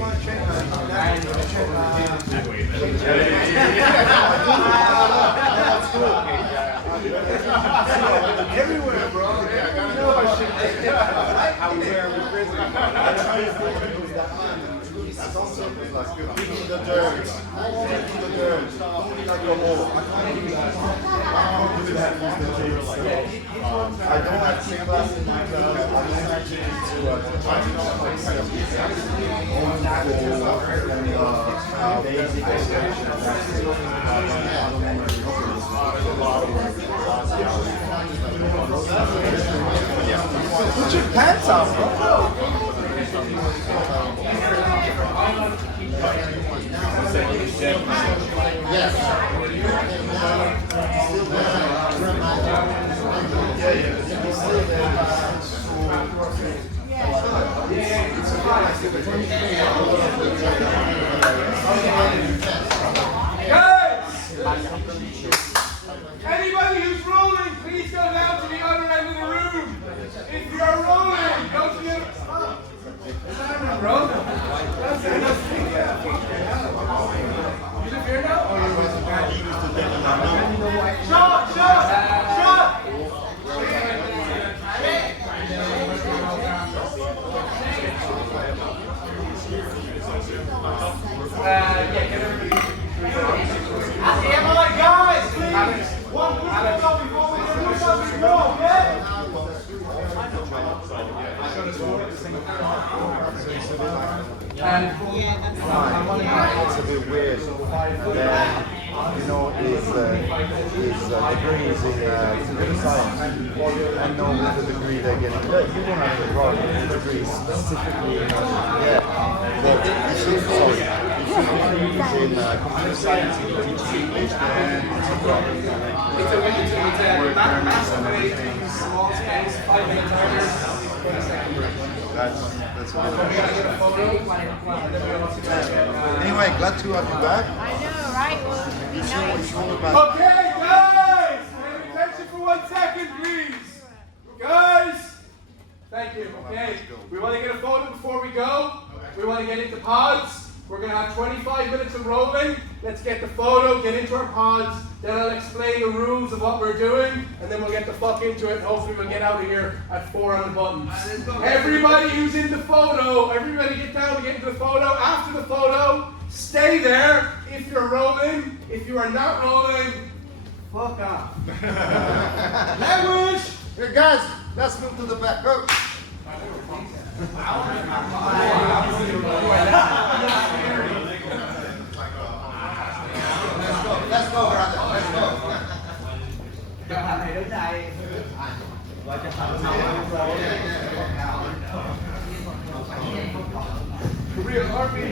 Everywhere, bro. Yeah, I gotta know my shit. How we wear with prison. It's also like, give me the dirt. Give me the dirt. I don't have sunglasses in my class. I'm actually to try to put your pants on, bro. Anybody who's rolling, please go down to the other end of the room. If you're rolling, go to the other. Is that not rolling? That's it. You live here now? Oh, you're with the Shot! Yeah, get everybody. Come on, guys, please. One quick photo before we do something wrong, okay? It's a bit weird that, you know, his degree is in computer science. I know with the degree they're getting. You don't have to draw the degree specifically in but he's in computer science, he teaches English, and it's a problem. It's a mass everything, small space, 5 minute timers. That's a Anyway, glad to have you back. I know, right? Well, it'd be nice. Okay, guys! Pay attention for 1 second, please. Guys! Thank you. Okay. We want to get a photo before we go. We want to get into pods. We're going to have 25 minutes of rolling. Let's get the photo, get into our pods. Then I'll explain the rules of what we're doing. And then we'll get the fuck into it. And hopefully we'll get out of here at 4 on the buttons. Everybody who's in the photo, everybody get down to get into the photo. After the photo, stay there if you're rolling. If you are not rolling, fuck off. Language! Here, guys, let's move to the back. Go. Let's go, brother. Let's go. Korean Army.